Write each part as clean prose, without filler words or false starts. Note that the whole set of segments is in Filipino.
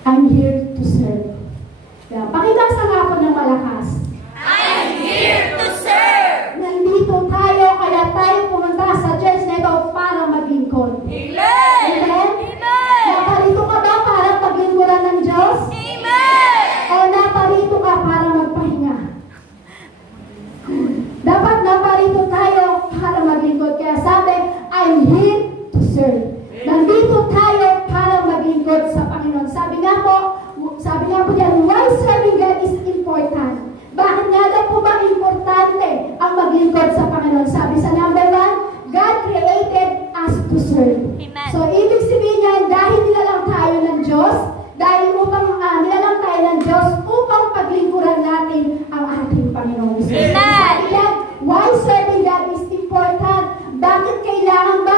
I'm here to serve. Pakita sa hapon ng malakas. I'm here to serve. Nandito tayo, kaya tayo pumunta sa church na ito para maglingkod. Amen. Amen? Amen. Naparito ka ba para paglingkuran ng Diyos? Amen. O naparito ka para magpahinga? Dapat naparito tayo para maglingkod. Kaya sabi, I'm here to serve. Nandito tayo para maglingkod sa Panginoon. Sabi nga po dyan, why serving God is important? Bakit nga daw po ba importante ang maglingkod sa Panginoon? Sabi sa number 1, God created us to serve. Amen. So, ibig sabihin yan, dahil nilalang tayo ng Diyos, nilalang tayo ng Diyos upang paglingkuran natin ang ating Panginoon. Amen. Sabi yan, why serving God is important? Bakit kailangan ba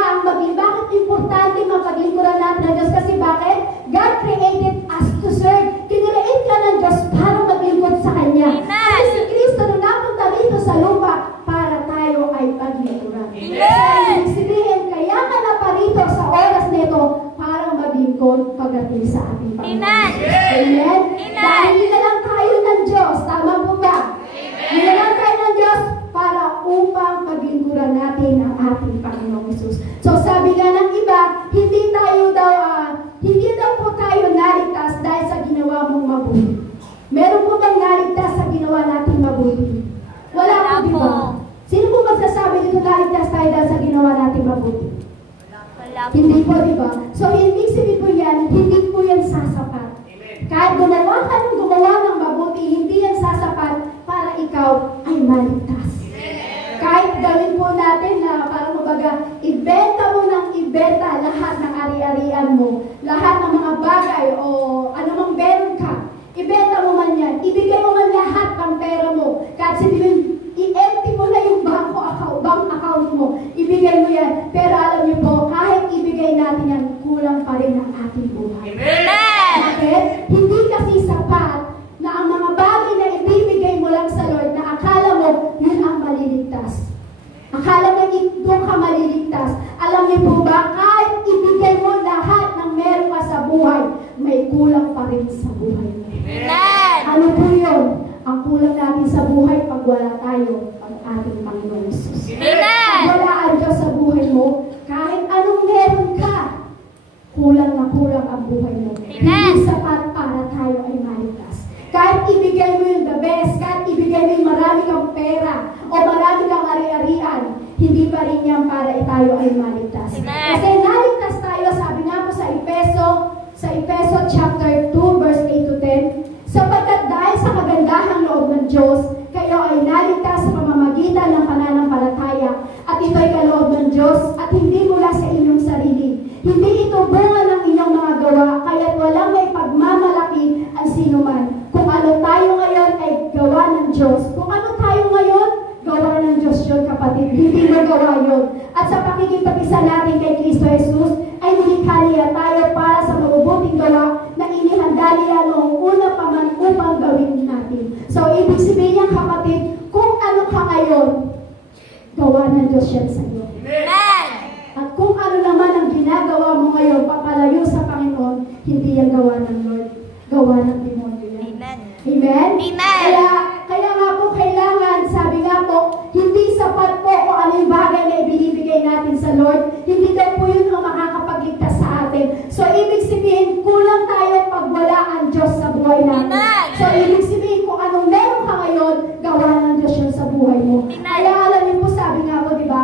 bakit importante mapaglingkuran natin ng Diyos? Kasi bakit? God created us to serve. Kinreate ka ng Diyos para maglingkod sa Kanya. Amen. Kasi si Kristo nung napunta dito sa lupa para tayo ay paglingkuran. Amen. So, ibig sabihin, kaya ka na parito sa oras nito para maglingkod pagdating sa ating Panginoon. Amen. Amen. Amen. Dahil nilalang tayo ng Diyos. Tama po ba? Nilalang tayo ng Diyos para upang paglingkuran natin ang ating Panginoong Hesus. So sabi nga ng iba, hindi daw po tayo naligtas dahil sa ginawa mong mabuti. Meron po bang naligtas sa ginawa natin mabuti? Wala po, di ba? Sino po magsasabi dito naligtas tayo dahil sa ginawa natin mabuti? Hindi po, di ba? So ibig sabihin po yan, hindi po yan sasapat. Kahit gumawa ka ng gumawa ng mabuti, hindi yan sasapat para ikaw ay maligtas. Kahit gawin po natin na parang mabaga, ibenta mo ng ibenta lahat ng ari-arian mo, lahat ng mga bagay o anumang meron ka, ibenta mo man yan, ibigay mo man lahat ng pera mo, kahit sabihin, i-empty mo na yung bank account mo, ibigay mo yan, pero alam niyo po, kahit ibigay natin yan, kulang pa rin ang ating buhay. Amen. Bakit? Hindi kasi sapat na ang mga bagay na ibibigay mo lang sa Lord na akala mo, yun ang maliligtas. Akala mo doon ka maliligtas. Alam niyo po ba, kahit ibigay mo lahat ng meron ka sa buhay, may kulang pa rin sa buhay mo. Amen. Ano po yun? Ang kulang natin sa buhay pag wala tayo, ang ating Panginoon Jesus. Amen. Pag wala ang Diyos sa buhay mo, kahit anong meron ka, kulang na kulang ang buhay mo. Hindi sapat para tayo ay maligtas. Kahit ibigay mo yung the best, kahit ibigay mo yung marami kang pera, o marami kang ari-arian, hindi pa rin yan para tayo ay maligtas. Kasi naligtas tayo, sabi nga po sa Efeso chapter 2, verse 8 to 10, sapagkat dahil sa kagandahang loob ng Diyos, kayo ay naligtas sa pamamagitan ng pananampalataya, at ito'y kaloob ng Diyos, at hindi mula sa inyong sarili. Hindi ito bunga ng inyong mga gawa, kaya't walang may pagmamalaki ang sinuman. Kung ano tayo ngayon ay gawa ng Diyos. Kung ano tayo ngayon, gawa ng Diyos yun, kapatid. Hindi mo gawa yun. At sa pakikipag-isa natin kay Kristo Jesus, ay nilikha niya tayo para sa mabubuting gawa na inihanda niya noong una pa man upang gawin natin. So, ibig sabihin niya, kapatid, kung ano ka ngayon, gawa ng Diyos yan sa iyo. Amen. At kung ano naman ang ginagawa mo ngayon, papalayo sa Panginoon, hindi yan gawa ng Lord. Gawa ng demonyo yan. Amen. Amen? Amen. Kaya nga po kailangan, sabi nga po, hindi sapat po kung ano yung bagay na ibinibigay natin sa Lord. Hindi daw po yun ang makakapagligtas sa atin. So, ibig sabihin, kulang tayo pag wala ang Diyos sa buhay natin. Amen. So, ibig sabihin, kung anong meron ka ngayon, gawa ng Diyos yun sa buhay mo. Amen. Kaya alam niyo po, sabi nga po, di ba?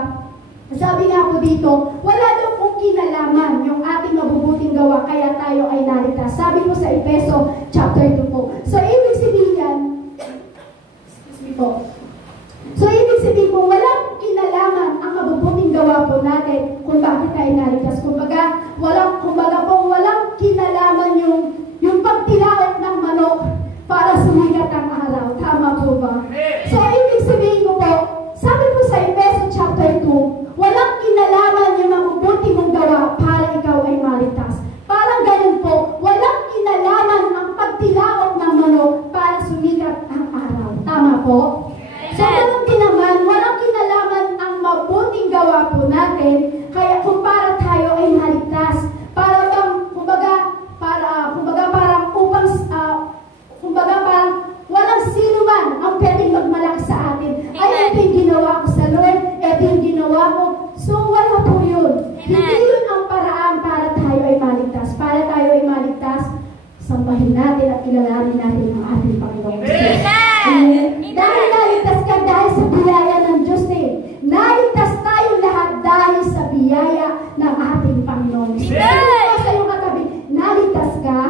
Sabi nga po dito, wala daw pong kinalaman yung ating mabubuting gawa, kaya tayo ay naligtas. Sabi po sa Efeso chapter 2 po. So, ibig sabihin yan, excuse me po. So, ibig sabihin po, walang kinalaman ang mabubuting gawa po natin kung bakit tayo naligtas. Kumbaga po, walang kinalaman yung pagtilawat ng manok para sumigat ang araw. Tama po ba? So, ibig sabihin ko po, sabi po sa Efeso chapter 2, walang kinalaman yung mabubuti mong gawa para ikaw ay maligtas. Parang ganun po, walang kinalaman ang pagtilawat ng manok para sumigat ang araw. Tama po? So, ganun din naman, walang kinalaman ang mabuting gawa po natin, kaya kung para tayo ay maligtas. Para bang, kumbaga parang purihin natin at kilalanin natin ang ating Panginoon. Amen. Dahil naligtas ka dahil sa biyaya ng Diyos eh. Naligtas tayo lahat dahil sa biyaya ng ating Panginoon. Sabi sa iyong katabi, naligtas ka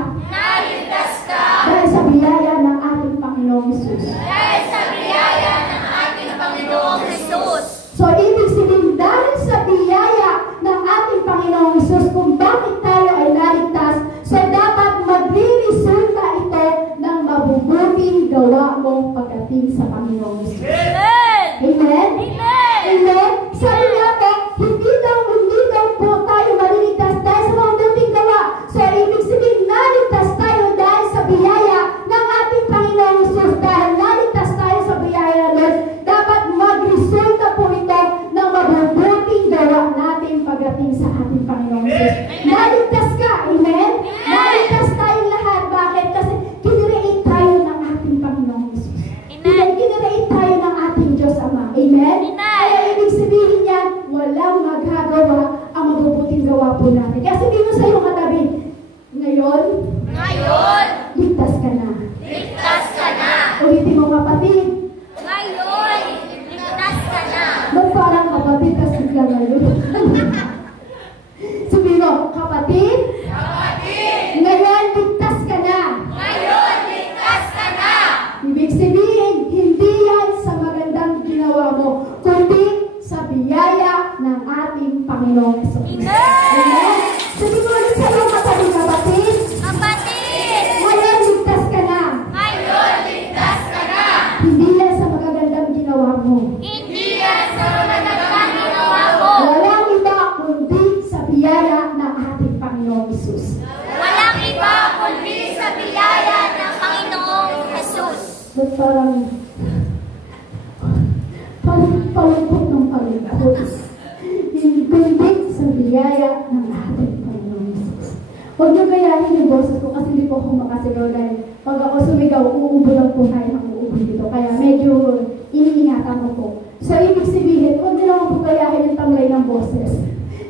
dahil sa biyaya ng ating Panginoon Jesus. Dahil sa biyaya ng ating Panginoong Jesus. So, ibig sabihin, dahil sa biyaya ng ating Panginoong Jesus, kung bakit tayo ay naligtas, so dapat magre-resulta ito ng mabubuting gawa mong pagdating sa Panginoong Jesus. Amen. Amen? Amen. Amen? Sabi nga po, hindi daw po tayo maliligtas dahil sa mabubuting gawa. So, ibig sabihin, naligtas tayo dahil sa biyaya ng ating Panginoong Jesus. Dahil naligtas tayo sa biyaya ng Lord, dapat mag-resulta po ito ng mabubuting gawa natin pagdating sa ating Panginoong Jesus. Naligtas ka, amen? Naligtas tayong lahat. Bakit? Kasi kinreate tayo ng ating Panginoong Jesus. Kinreate tayo ng ating Diyos Ama. Amen? Kaya ibig sabihin yan, walang magagawa ang mabubuting gawa po natin. Kaya sabihin mo sa iyong katabi, ngayon, ligtas ka na. Ligtas ka na. Ulitin mo kapatid. Ngayon, ligtas ka na. Ba't parang kapatid kasi bigla ngayon? Sabihin mo, kapatid, ngayon ligtas ka na. Ngayon, ligtas ka na. Ibig sabihin, hindi yan sa magandang ginawa mo, kundi sa biyaya ng ating Panginoong Jesus. Amen? Sabihin mo ulit sa iyong katabi, kapatid, Kapatid, ngayon ligtas ka na. ngayon, ligtas ka na. Hindi yan sa magagandang ginawa mo. Hindi yan sa magandang ginawa mo. Walang iba kundi sa biyaya ng ating Panginoong Jesus. Walang iba kundi sa biyaya ng Panginoong Jesus. Ba't parang palungkot ng palungkot? Kundi sa biyaya ng ating Panginoong Jesus. Huwag niyo gayahin yung boses ko kasi hindi po ako makasigaw dahil pag ako sumigaw, uubo lang po tayo ng uubo dito. Kaya medyo iniingatan ko po. So, ibig sabihin, huwag niyo lang po gayahin yung tamlay ng boses.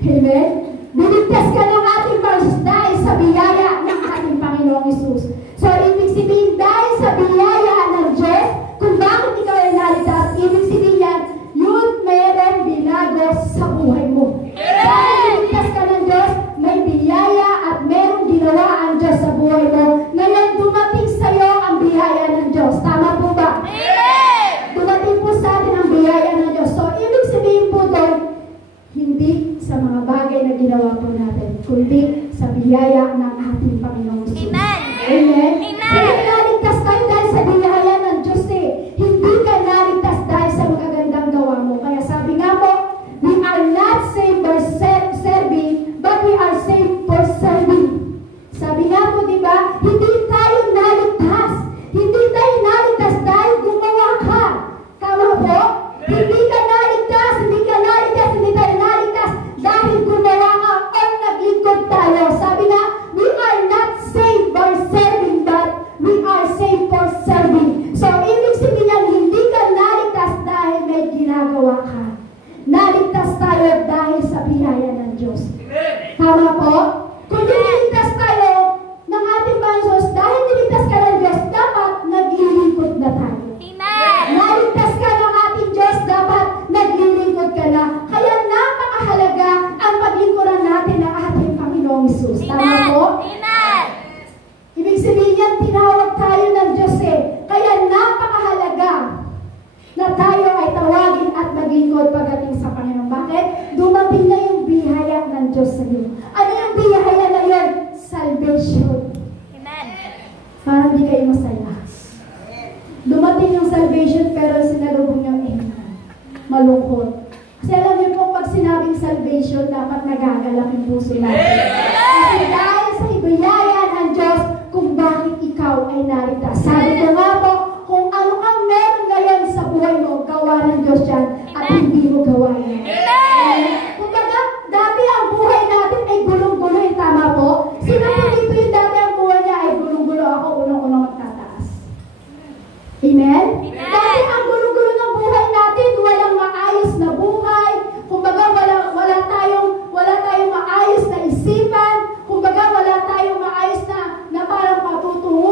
Amen? Binigtas ka ng ating Panginoon dahil sa biyaya ng ating Panginoong Jesus. So, ibig sabihin, dahil sa biyaya ng Diyos, kung bakit ikaw ay naligtas, ibig sabihin yan, yun mayroong binago sa buhay mo. Dahil binigtas ka ng Diyos, may biyaya at mayroong ginawa ang Diyos sa buhay mo. Ngayon, dumating sa iyo ang biyaya ng Diyos. Tama po ba? Dumating po sa atin ang biyaya ng Diyos. So, ibig sabihin po doon, hindi sa mga bagay na ginawa po natin, kundi sa biyaya ng ating Panginoong Jesus. Amen. Amen? Amen. Kaya naligtas tayo dahil sa biyaya ng Diyos eh. Hindi ka naligtas dahil sa magagandang gawa mo. Kaya sabi nga po, we are not saved by serving, but we are saved for serving. Sabi nga po, di ba, hindi tayo naligtas. Hindi tayo naligtas dahil gumawa ka. Tama po? Hindi ka naligtas, hindi tayo naligtas dahil gumawa ka o naglingkod tayo. Sabi nga, we are not saved by serving, but we are saved for serving. So, ibig sabihin hindi ka naligtas dahil may ginagawa ka. Naligtas tayo dahil sa biyaya ng Diyos. Tama po? Kung niligtas tayo ng ating Panginoon, dahil niligtas ka ng Diyos, dapat naglilingkod na tayo. Amen. Naligtas ka ng ating Diyos, dapat naglilingkod ka na. Kaya napakahalaga ang paglingkuran natin ng ating Panginoong Jesus. Tama po? Amen. Ibig sabihin yan, tinawag tayo ng Diyos eh. Kaya napakahalaga na tayo ay tawagin at maglingkod pagdating sa Panginoon. Bakit? Dumating na yung biyaya ng Diyos sa iyo. Ano yung biyaya na yun? Salvation. Amen. Parang di kayo masaya. Dumating yung salvation pero sinalubong niyo malungkot. Kasi alam niyo po, pag sinabing salvation, dapat nagagalak yung puso natin. Kasi dahil sa ibiyaya ng Diyos, kung bakit ikaw ay naligtas. Sabi ko nga po, kung ano ang meron ngayon sa buhay mo, gawa ng Diyos yan, at hindi mo gawa yan. Kung baga, dati ang buhay natin ay gulong-gulo, tama po? Sino po dito yung dati ang buhay niya ay gulong-gulo, ako unang-unang magtataas. Amen? Dati ang gulo-gulo ng buhay natin, walang maayos na buhay, kumbaga wala tayong maayos na isipan, kumbaga wala tayong maayos na parang patutungo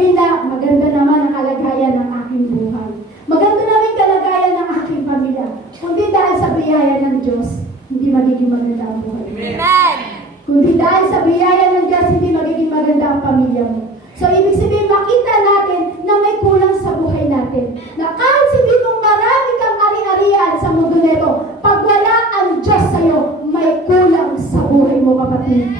sabihin na, maganda naman ang kalagayan ng aking buhay. Maganda naman yung kalagayan ng aking pamilya. Kundi dahil sa biyaya ng Diyos, hindi magiging maganda ang buhay. Amen. Kundi dahil sa biyaya ng Diyos, hindi magiging maganda ang pamilya mo. So, ibig sabihin, makita natin na may kulang sa buhay natin. Na kahit sabihin mong marami kang ari-arian sa mundo nito, pag wala ang Diyos sa'yo, may kulang sa buhay mo, kapatid.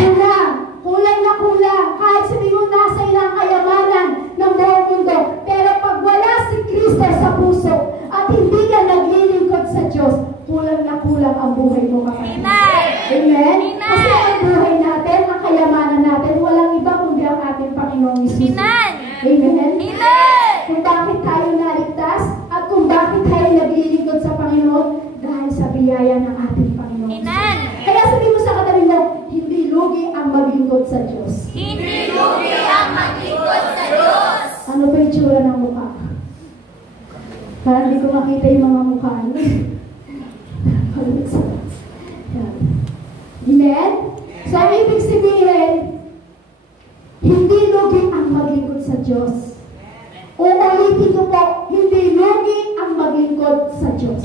Kulang. Kulang na kulang. Kahit sabihin mo nasa ilang kayamanan ng buong mundo. Pero pag wala si Kristo sa puso at hindi ka naglilingkod sa Diyos, kulang na kulang ang buhay mo, kapatid. Amen? Kasi ang buhay natin, ang kayamanan natin, walang iba kundi ang ating Panginoong Hesus. Amen? Kung bakit tayo naligtas at kung bakit tayo naglilingkod sa Panginoon, dahil sa biyaya ng ating Panginoon Hesus. Kaya sabihin mo sa katabi mo, hindi lugi ang maglingkod sa Diyos. Hindi lugi ang maglingkod sa Diyos. Ano ba yung tsura ng mukha? Parang hindi ko makita yung mga mukha. Amen? So, ibig sabihin, hindi lugi ang maglingkod sa Diyos. Uulitin ko po, hindi lugi ang maglingkod sa Diyos.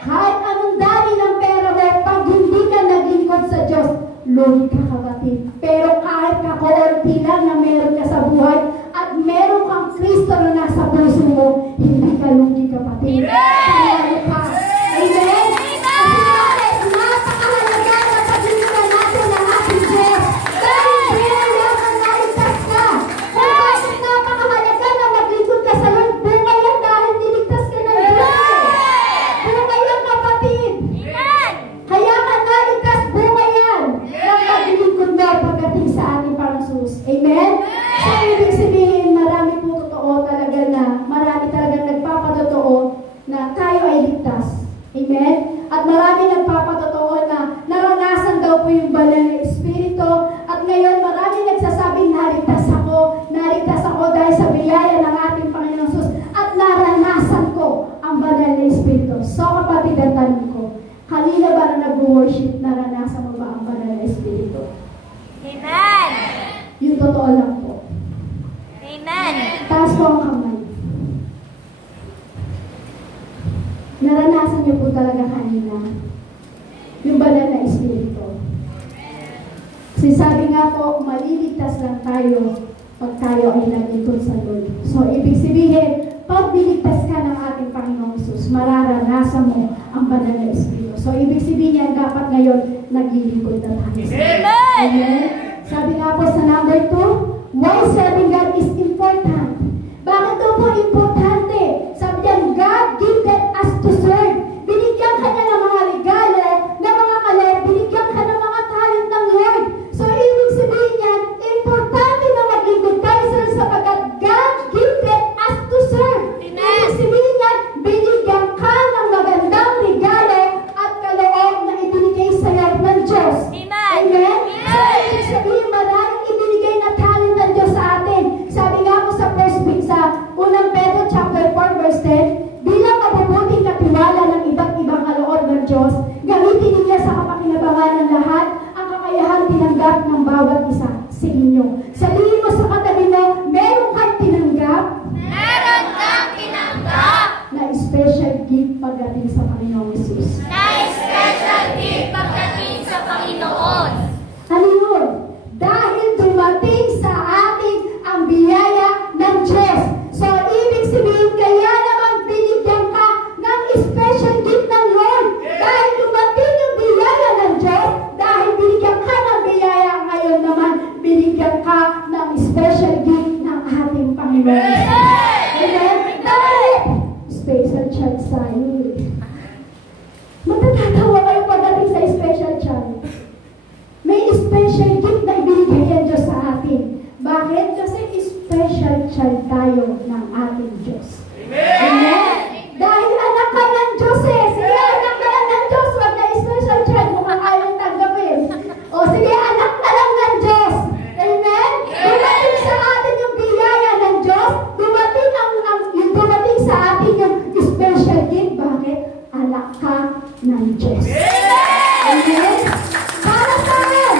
Kahit anong dami ng pera mo, pag hindi ka naglingkod sa Diyos, lugi ka, kapatid. Pero kahit kakunti lang na meron ka sa buhay at meron kang Kristo na nasa puso mo, hindi ka lugi, kapatid. Panalo ka. Amen? Kasi napakahalaga na pag-inulan natin ang ating Diyos. Dahil biyaya ka naligtas ka. Kung bakit napakahalaga na naglingkod ka sa Lord, bunga yan dahil niligtas ka ng Diyos. Bunga yan, kapatid. Kaya ka naligtas, bunga yan ng paglingkod mo pagdating sa ating Panginoon. Amen? So, ibig sabihin, marami po totoo talaga na, marami talaga nagpapatotoo na tayo ay ligtas. Amen? At marami nagpapatotoo na naranasan daw po yung banal na Espiritu. At ngayon, marami nagsasabing naligtas ako dahil sa biyaya ng ating Panginoong Hesus. At naranasan ko ang banal na Espiritu. So, kapatid, ang tanong ko, kanina ba na nag-worship, naranasan mo ba ang banal na Espiritu? Amen. Yung totoo lang po. Amen. Taas po ang kamay. Naranasan niyo po talaga kanina yung banal na Espiritu. Kasi sabi nga po, maliligtas lang tayo pag tayo ay naglingkod sa Lord. So, ibig sabihin, pag niligtas ka ng ating Panginoong Hesus, mararanasan mo ang banal na Espiritu. So, ibig sabihin yan, dapat ngayon, naglilingkod na tayo. Amen? Sabi nga po sa number 2, why serving God is important. Bakit daw po importante? Sabi niyan, God gifted us to serve. Binigyan ka niya ng mga regalo, ng mga kalor, binigyan ka ng mga talent ng Lord. So, ibig sabihin niyan, importante na maglingkod tayo sapagkat God gifted us to serve. Ibig sabihin niyan, binigyan ka ng magandang regalo at kaloob na ibinigay sa iyo ng Diyos. Amen? So, ibig sabihin, maraming ibinigay na talent ng Diyos sa atin. Sabi nga po sa 1 Pedro chapter 4 verse 10, bilang mabubuting katiwala ng iba't ibang kaloob ng Diyos, gamitin niya sa kapakinabangan ng lahat ang kakayahan tinanggap ng bawat isa sa inyo. Sabihin mo sa katabi mo, meron kang tinanggap na special gift pagdating sa Panginoong Hesus. Ano yun? Dahil dumating sa atin ang biyaya ng Diyos. So, ibig sabihin, kaya naman binigyan ka ng special gift ng Lord. Dahil dumating yung biyaya ng Diyos, dahil binigyan ka ng biyaya, ngayon naman, binigyan ka ng special gift ng ating Panginoon. Amen? Dahil, special child tayo. Matatatawa kayo pagdating sa special child. May special gift na ibinigay ang Diyos sa atin. Bakit? Kasi special child tayo ng ating Diyos. Amen? Dahil anak ka ng Diyos eh. Sige, anak ka lang ng Diyos. Wag na special child. Mukhang ayaw tanggapin. O sige, anak ka lang ng Diyos. Amen? Dumating sa atin yung biyaya ng Diyos. Dumating sa atin yung special gift. Bakit? Anak ka ng Diyos. Amen? Para saan?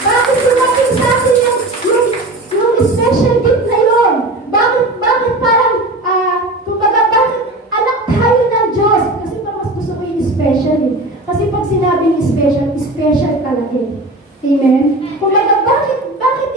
Bakit dumating sa atin yung special gift na yun? Bakit parang, kumbaga, bakit anak tayo ng Diyos? Kasi mas gusto ko yung special eh. Kasi pag sinabing special, special talaga eh. Amen? Kumbaga, bakit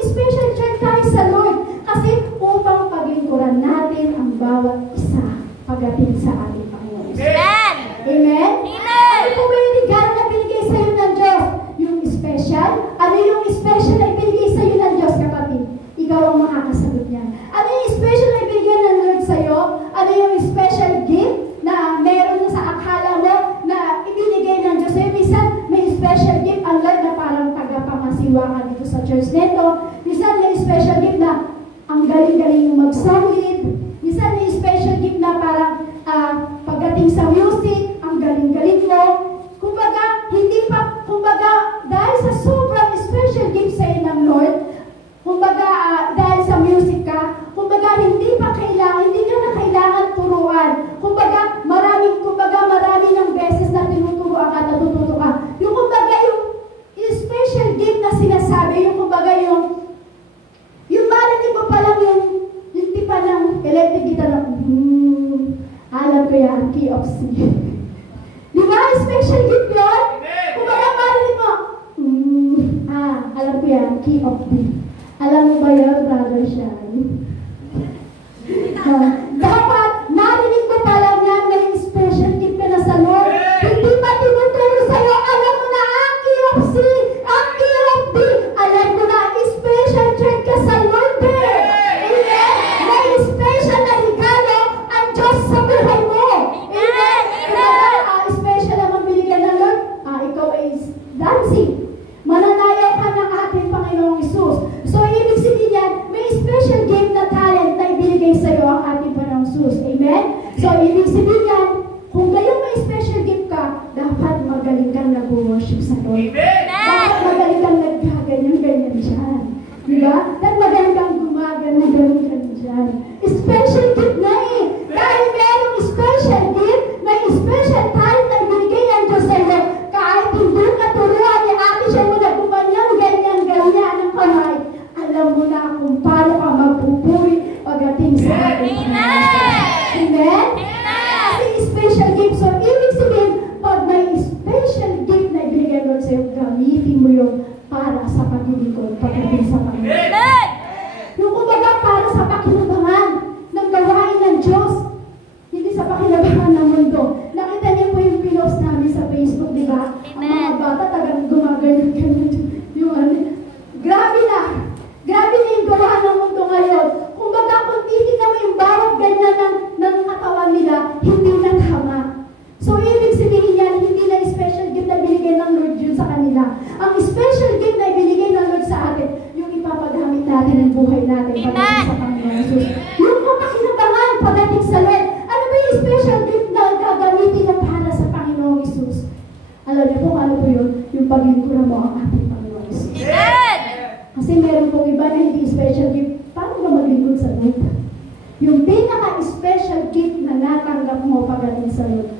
special child tayo sa Lord? Kasi upang paglingkuran natin ang bawat isa pagdating sa ating Panginoon. Amen! Amen? Amen! Ano po ba yung regalo na binigay sa'yo ng Diyos? Yung special? Ano yung special na ibinigay sa'yo ng Diyos, kapatid? Ikaw ang makakasagot niyan. Ano yung special na ibigay ng Lord sa'yo? Ano yung special gift na meron sa akala mo na ibinigay ng Diyos sa'yo? Minsan, may special gift ang Lord na parang tagapangasiwa ka dito sa church nito. Minsan, may special gift na ang galing-galing mo magsawid. Minsan, may special gift na parang pagdating sa music, ang galing-galing mo. Kumbaga, dahil sa sobrang special gift sa'yo ng Lord, dahil sa music ka, hindi ka na kailangan turuan. Marami ng beses na tinuturuan ka, natututo ka. Yung special gift na sinasabi, yung marinig mo palang yung tipa ng electric guitar na, alam ko yan, key of C. Di ba? Special gift yun? Kumbaga marinig mo, alam ko yan, key of D. Alam mo ba yun, Brother Shai? Dapat, narinig ko pala nga may special gift ka na sa Lord. Hindi pa tinuturo sa'yo, alam mo na, ang key of C, ang key of D. Alam mo na, special child ka sa Lord eh. Amen? May special na regalo ang Diyos sa buhay mo. Amen? Special naman binigyan ng Lord, ikaw ay dancing. Mananayaw ka ng ating Panginoong Isus. So, ibig sabihin yan, may special gift na talent na ibinigay sa iyo ang ating Panginoong Isus. Amen? So, ibig sabihin yan, kung ngayon may special gift ka, dapat magaling kang nag-worship sa Lord. Dapat magaling kang nagkaganyan-ganyan dyan. Diba? Dapat magaling kang gumaganyan-ganyan dyan. Special gift na eh. Dahil merong special gift, may special talent na ibinigay ang Diyos sa iyo. Kahit hindi ka turuan ni Ate siya mo na ganyan-ganyan ng kamay, alam mo na kung paano ka magpupuri pagdating sa ating Panginoon. Amen? Kasi special gift. So, ibig sabihin, pag may special gift na ibigay Lord sa'yo, gamitin mo yun para sa paglilingkod pagdating sa Panginoon. Yung kumbaga para sa pakinabangan ng gawain ng Diyos, hindi sa pakinabangan ng mundo. Nakita niyo po yung pinost namin sa Facebook, di ba? Ang mga bata tagang gumaganyan-ganyan. Grabe na yung gawa ng mundo ngayon. Kumbaga, kung titignan mo yung bawat ganyan ng katawan nila, hindi na tama. So, ibig sabihin yan, hindi na special gift na binigay ng Lord yun sa kanila. Ang special gift na binigay ng Lord sa atin, yung ipapagamit natin ang buhay natin pagdating sa Panginoon Jesus. Yung kapakinabangan pagdating sa Lord, ano ba yung special gift na gagamitin na para sa Panginoon Jesus? Alam niyo po, ano po yun? Yung paglingkuran mo ang ating Panginoon Jesus. Kasi meron pong iba na hindi special gift. Paano ba maglingkod sa Lord? Yung pinaka-special gift na natanggap mo pagdating sa Lord,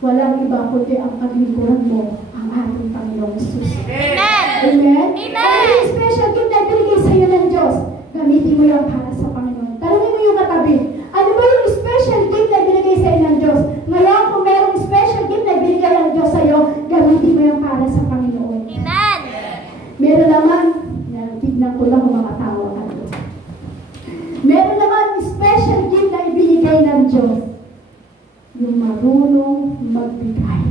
walang iba kundi ang paglingkuran mo ang ating Panginoong Jesus. Amen! Amen? Amen! Yung special gift na binigay sa iyo ng Diyos, gamitin mo yan para sa Panginoon. Tanungin mo yung katabi, ano ba yung special gift na binigay sa iyo ng Diyos? Ngayon, kung merong special gift na binigay ng Diyos sa iyo, gamitin mo yan para sa Panginoon. Amen! Meron naman, tignan ko lang kung makatawa ka doon. Meron naman special gift na ibinigay ng Diyos. Yung marunong magbigay.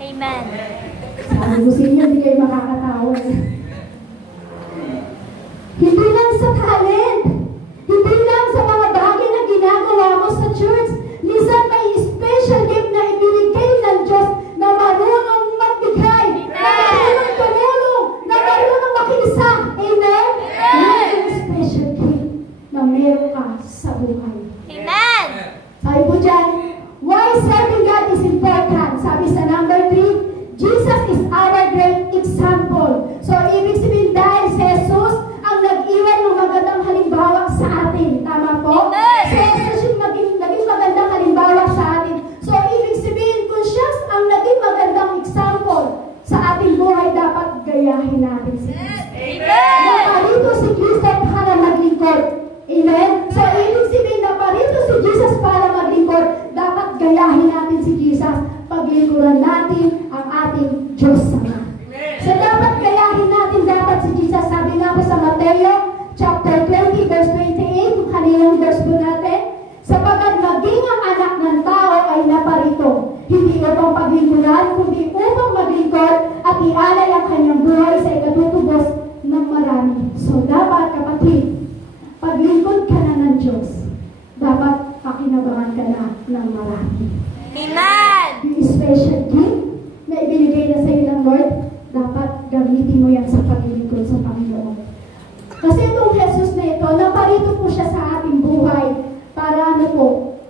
Amen. Sabi ko sa inyo, hindi kayo makakatawa. Hindi lang sa talent. Hindi lang sa mga bagay na ginagawa mo sa church. Minsan may special gift na ibinigay ng Diyos na marunong magbigay. Na marunong tumulong. Na marunong makisa. Amen? Yan yung special gift na meron ka sa buhay. Amen! Sabi po dyan, why serving God is important. Sabi sa number 3, Jesus is our great example. So, ibig sabihin dahil si Jesus ang nag-iwan man, kundi upang maglingkod at ialay ang kanyang buhay sa ikatutubos ng marami. So, dapat, kapatid, paglingkod ka na ng Diyos, dapat pakinabangan ka na ng marami. Amen! Yung special gift na ibinigay na sa iyo ng Lord, dapat gamitin mo yan sa paglingkod sa Panginoon. Kasi itong Jesus na ito, naparito po siya sa ating buhay para ano po,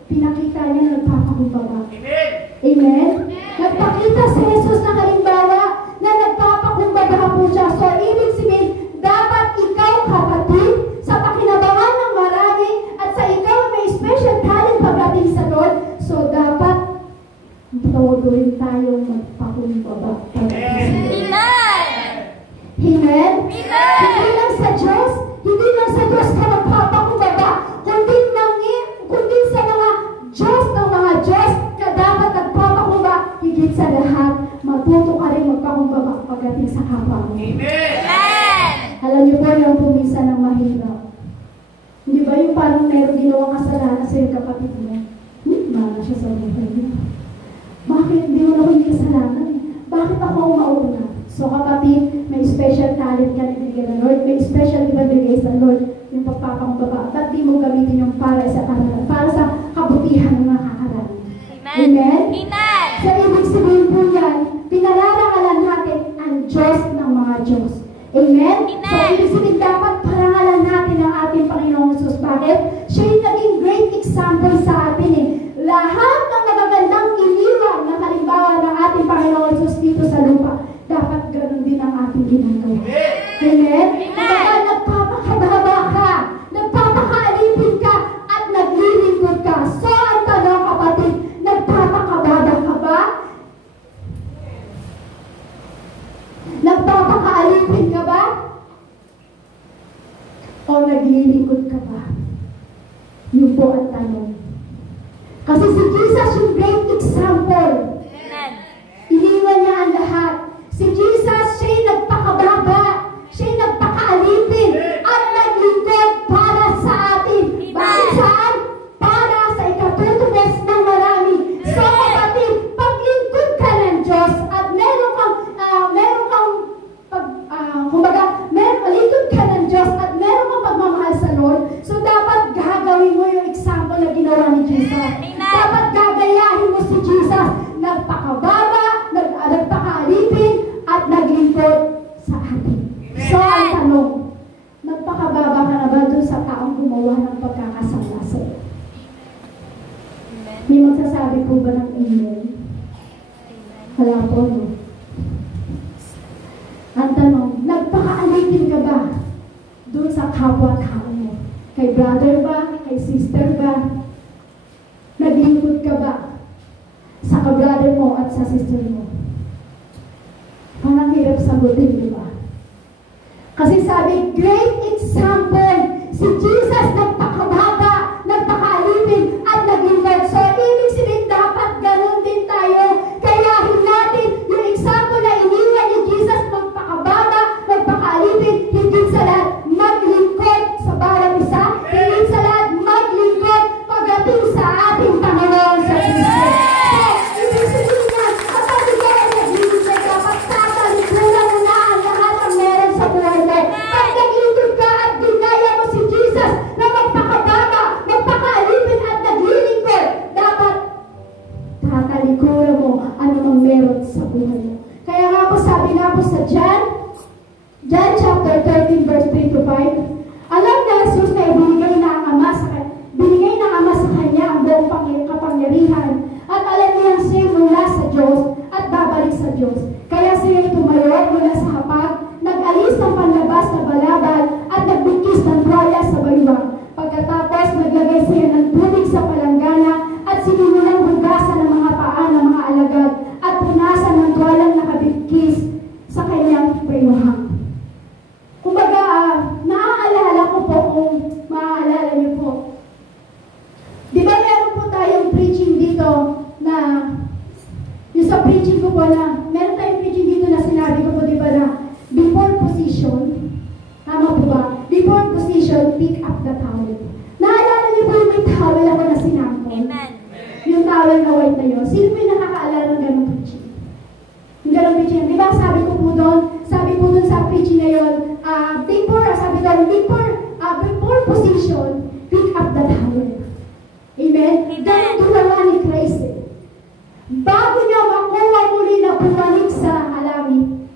pinakita niya na nagpapakumbaba. Amen? Amen? Nagpakita si Jesus na halimbawa na nagpapakumbaba po siya. So, ibig sabihin, dapat ikaw, kapatid, sa pakinabangan ng marami at sa ikaw may special talent pagdating sa Lord, so dapat tuloy tayong magpakumbaba. Amen! Amen? Amen! Hindi lang sa Diyos ka magpapakumbaba, kundi sa mga Diyos ka dapat nagpapakumbaba, higit sa lahat, matuto ka rin magpakumbaba pagdating sa kapwa mo. Amen! Alam niyo po yung pumisa ng mahirap. Hindi ba yung parang meron ginawang kasalanan sa yung kapatid mo? Mana siya sa buhay niyo. Bakit? Hindi mo na ko yung kasalanan. Bakit ako mauna? So kapatid, may special talent ka nibigay ng Lord, may special ibabigay sa Lord, yung pagpapakumbaba. Ba't di mo gamitin yung para sa kanalan, para sa kabutihan ng mga kakarami? Amen? Amen! Sa ibig sabihin po yan, pinararangalan natin ang Diyos ng mga Diyos. Amen? So ibig sabihin, dapat parangalan natin ang ating Panginoong Jesus. Bakit? Siya yung naging great example sa atin eh. Lahat ng magagandang iniwan na halimbawa ng ating Panginoong Jesus dito sa lupa, dapat ganoon din ang ating ginagawa. Amen? Kaya nagpapakababa ka, nagpapakaalipin ka, at naglilingkod ka. So, ang tanong, kapatid, nagpapakababa ka ba? Nagpapakaalipin ka ba? O naglilingkod ka ba? Yun po ang tanong. Kasi si Jesus yung great example. Iniwan niya ang lahat. Si Jesus, siya'y nagpakababa, siya'y nagpakaalipin, at naglingkod para sa atin. Bakit saan? Para sa ikatutubos ng marami. So kapatid, paglingkod ka ng Diyos at meron kang lingkod ka ng Diyos at meron kang pagmamahal sa Lord, so dapat gagawin mo yung example na ginawa ni Jesus. Dapat gagayahin mo si Jesus. Nagpakababa, nagpakaalipin, at naglingkod sa atin. So, ang tanong, nagpakababa ka na ba doon sa taong gumawa ng pagkakasala sa iyo? May magsasabi po ba ng amen? Wala po, no? Ang tanong, nagpakaalipin ka ba doon sa kapwa-tao mo? Kay brother ba? Kay sister ba? Naglingkod ka ba sa ka-brother mo at sa sister mo? Parang hirap sagutin, di ba? Kasi sabi, great example, si Jesus nagpakababa, nagpakaalipin, at naglingkod. So, ibig sabihin, dapat ganun din tayo. Kayahin natin yung example na iniwan ni Jesus, magpakababa, magpakaalipin, higit sa lahat, maglingkod sa bawat isa, higit sa lahat, maglingkod pagdating sa ating Panginoon sa Kristo. John chapter 13 verse 3 to 5. Alam na Jesus na binigay ng Ama sa Kanya ang buong kapangyarihan, at alam niya siya mula sa Diyos at babalik sa Diyos. Kaya siya tumayo mula sa hapag, nag-alis ng panlabas na balabal at nagbigkis ng tuwalya sa baywang. Pagkatapos naglagay siya ng tubig sa palanggana at sinimulang hugasan ng mga paa ng mga alagad at punasan ng tuwalang nakabigkis sa kanyang baywang. Kumbaga, naaalala ko po kung maaalala niyo po. Di ba meron po tayong preaching dito na, yung sa preaching ko po na, meron tayong preaching dito na sinabi ko po, di ba na, before position, tama po ba? Before position, pick up the towel. Naalala niyo po yung may towel ako na sinample? Amen. Yung towel na white na yun. Sino po yung nakakaalala ng ganong preaching? ng preaching. Di ba sabi ko po doon, sa preaching na yun, before position, pick up the towel. Amen? Ganito naman ni Christ. Bago niya makuha muli na bumalik sa langit,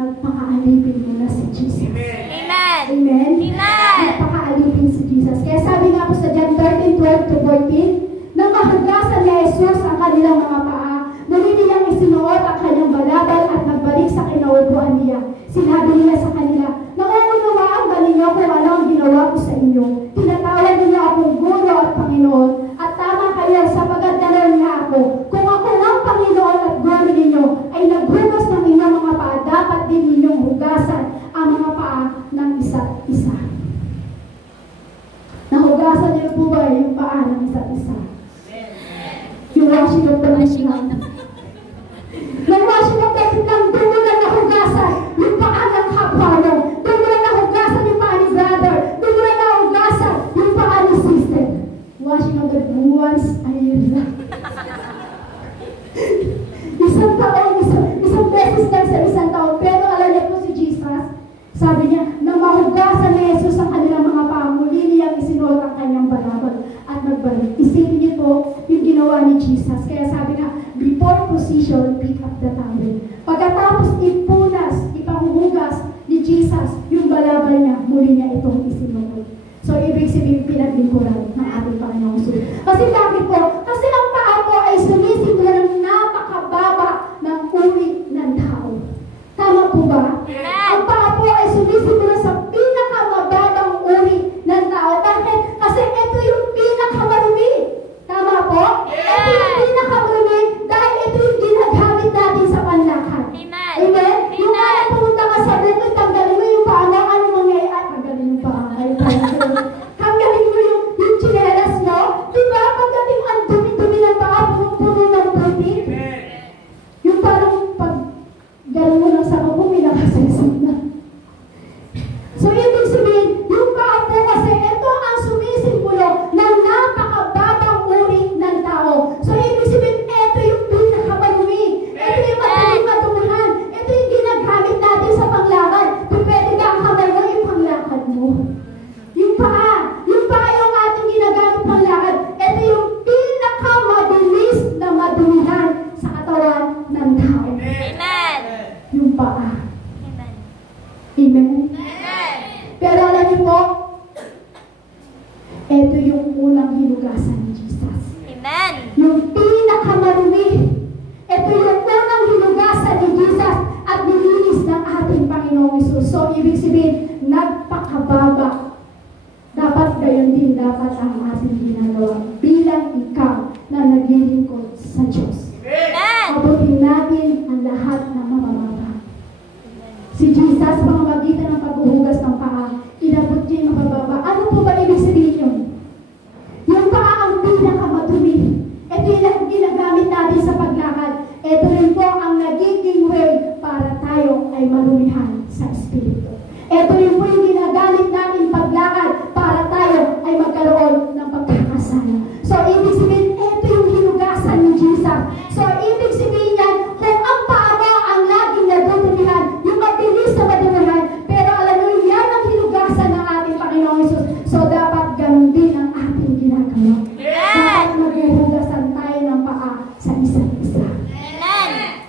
nagpakaalipin mo na si Jesus. Amen. Amen? Amen. Nagpakaalipin si Jesus. Kaya sabi nga po sa John 13:12-14, nang mahugasan ni Jesus ang kanilang mga paa, muli niyang isinuot ang kanyang balabal at nagbalik sa kinaupuan niya. Sinabi niya sa kanila, nangungunawaan ba ninyo kung ano ang ginawa ko sa inyo? Tinatawag niyo akong Guro at Panginoon, at tama kayo sapagkat ganoon nga ako. Kung ako ng Panginoon at Guro ninyo ay naghugas ng inyong mga paa, dapat din ninyong hugasan ang mga paa ng isa't isa. Nahugasan niyo po ba yung paa ng isa't isa? Yung washing of the hand. Nang washing of the hand lang, doon mo lang nahugasan yung paa ng kapwa mo. Doon mo lang nahugasan yung paa ni brother. Doon mo lang nahugasan yung paa ni sister. Washing of the hand once a year lang. Isang beses lang sa isang taon. Pero alam niyo po si Jesus, sabi niya, na mahugasan ni Jesus ang kanilang mga paa, muli niyang isinuot ang kanyang balabal at nagbalik. Isipin niyo po yung ginawa ni Jesus. Kaya sabi nga, before position, pick up the towel. Pagkatapos ipahuhugas ni Jesus yung balabal niya, muli niya itong isinuot. So, ibig sabihin, pinaglingkuran ng ating Panginoong Jesus. Kasi bakit po? Kasi ang paa po ay sumisimula ng napakababa ng uri ng tao. Tama po ba? Ang paa po ay sumisimula sa pinakamababang uri ng tao. Bakit? Kasi ito yung pinakamarumi. Tama po? Ito yung pinakamarumi dahil ito yung ginagamit natin sa panlakad. Amen? Yung nga pumunta ka sa bed, tanggalin mo yung paa mo, ano mangyayari? Tanggalin yung paa. Tanggalin mo yung chinelas mo. Diba? Pagdating ang dumi-dumi ng paa, puno ng puti. Yung parang pag gano'n mo lang sa kapong, may nakasaysay na. So, ibig sabihin, yung paa po kasi, ito ang sumisimbolo ng napakababang uri ng tao. So, ibig sabihin, ito yung pinakamarumi. Ito yung matuloy-matuluhan. Ito yung ginagamit natin sa panglakad. Kung pwede ka ang kamay mo, yung panglakad mo. Yung paa yung ating ginagamit panglakad. Ito yung pinakamabilis na madumihan sa katawan ng tao. Amen. Yung paa. Amen. Amen? Amen. Pero alam niyo po, ito yung unang hinugasan ni Jesus. Amen. Yung pinakamarumi. Ito yung unang hinugasan ni Jesus at nilinis ng ating Panginoong Hesus. So, ibig sabihin, nagpakababa. Dapat gayon din dapat ang ating ginagawa bilang ikaw na naglilingkod sa Diyos. Amen. Abutin natin ang lahat ng mabababa. Si Jesus, pamamagitan ng paghuhugas ng paa, inabot niya yung mabababa. Ano po ba ibig sabihin yun? Yung paa ang pinakamadumi. Ito yung ginagamit natin sa paglakad. Ito rin po ang nagiging way para tayo ay malumihan sa Espiritu. Ito rin po yung ginagamit natin paglakad para tayo ay magkaroon ng pagkakasala. So, ibig sabihin, ito yung hinugasan ni Jesus. So, ibig sabihin yan, kung ang paa mo ang laging nadudumihan, yung mabilis na madumihan, pero alam nyo, yan ang hinugasan ng ating Panginoong Hesus. So, dapat ganun din ang ating ginagawa. Dapat maghuhugasan tayo ng paa sa isa't isa.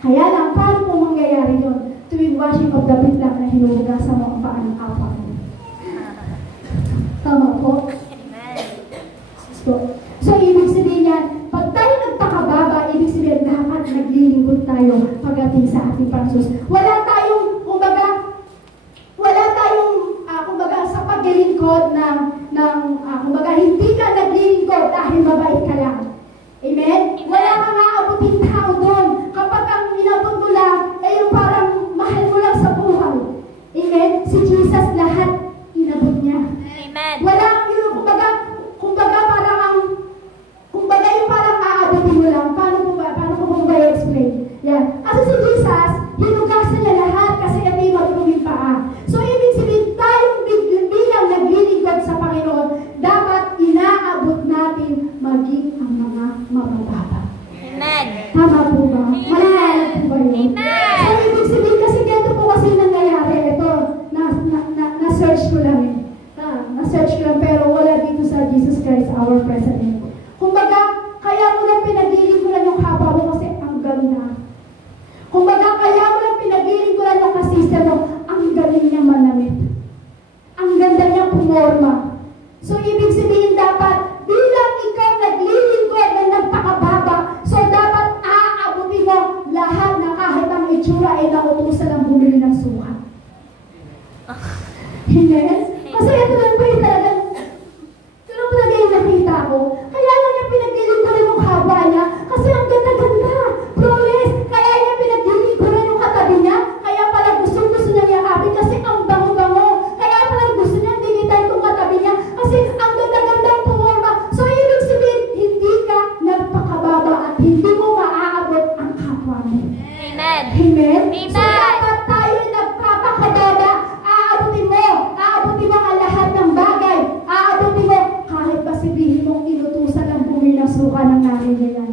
Kaya lang, paano po mangyayari yun? Tuwing washing of the feet lang na hinuhugasan mo ang paa ng kapwa mo. Tama po? So, ibig sabihin yan, pag tayo nagpakababa, ibig sabihin dapat naglilingkod tayo pagdating sa ating Panginoon. Wala tayong, sa paglilingkod kumbaga, hindi ka naglilingkod dahil mabait ka lang. Amen? Wala ka nga abuting tao doon. Kapag ang inabot mo lang, yung parang mahal mo lang sa buhay. Amen? Si Jesus lahat inabot niya. Amen. Wala yung, kumbaga yung parang aabutin mo lang. Paano ko ba i-explain? Yan. Kasi si Jesus, hinugasan niya lahat kasi ito yung matulungin paa. So, ibig sabihin, tayong bilang naglilingkod sa Panginoon, dapat inaabot natin maging ang mga mabababa. guys, our president. Kumbaga, kaya mo lang pinaglilingkuran yung kapwa mo kasi ang galing na. Kumbaga, kaya mo lang pinaglilingkuran yung kasista mo, ang galing niya manamit. Ang ganda niya pumorma. So, ibig sabihin dapat, bilang ikaw naglilingkod na nagpakababa, so dapat aabutin mo lahat na kahit ang itsura ay nautusan ng bumili ng suka. Hindi? Kasi ito lang po yung talagang, ito lang po talaga yung nakita ko. Kaya lang niya pinaglilingkuran yung haba niya, kasi ang ganda-ganda. Promise, kaya niya pinaglilingkuran yung katabi niya, kaya pala gusto niya yakapin, kasi ang bango-bango. Kaya pala gusto niya dinitan itong katabi niya, kasi ang ganda-ganda ang pumorma. So, ibig sabihin, hindi ka nagpakababa at hindi mo maaabot ang kapwa mo. Amen. Amen? Amen. So, dapat tayo nagpapakababa. Aabutin mo ang lahat ng bagay. Aabutin mo, kahit ba sabihin mong inutusan ng bumili ng suka ng namin niya yan.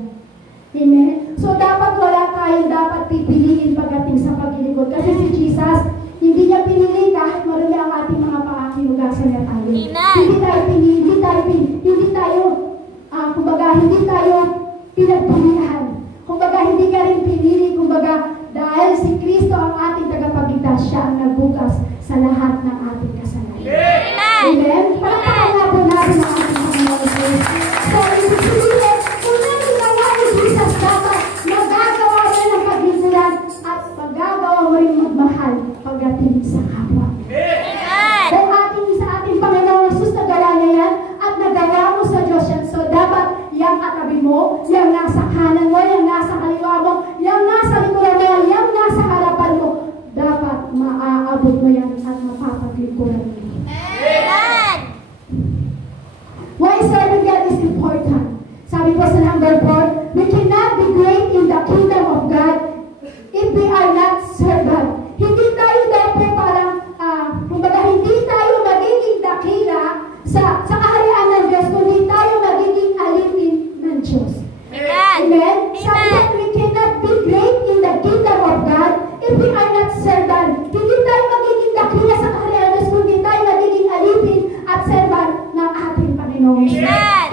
Amen? So, dapat wala tayong dapat pipiliin pagdating sa paglilingkod. Kasi si Jesus, hindi niya pinili kahit marami ang ating mga pakinugasan niya tayo. Amen. Hindi tayo, kumbaga, hindi tayo pinagpilihan. Kumbaga, hindi ka rin pinili, kumbaga, dahil si Kristo ang ating tagapagligtas, siya ang nagbukas sa lahat ng ating kasalanan. Amen. Amen? Palakpakan nga po natin ang ating Panginoon Jesus. So, ibig sabihin, kung ano ginawa ni Jesus dapat, magagawa mo ng paglingkuran at magagawa mo rin magmahal pagdating sa kapwa. Amen. Kung sa ating Panginoon Jesus nagawa niya yan at nagawa mo sa Diyos yan, so dapat yung katabi mo, yung nasa kanan mo, yung nasa kaliwa mo, yung nasa likuran mo, yung nasa harapan mo, dapat maaabot mo yan at mapapaglingkuran mo. Amen. Why serving God is important? Sabi po sa number 4, we cannot be great in the kingdom of God if we are not servant. Hindi tayo daw po parang, kumbaga hindi tayo magiging dakila sa kaharian ng Diyos, kundi tayo magiging alipin ng Diyos. Amen. Amen? Sabi Amen. that we cannot be great in the kingdom of God if we are not servant. Hindi tayo magiging dakila sa kaharian ng Diyos, kundi tayo magiging alipin at servant ng ating Panginoon. Amen.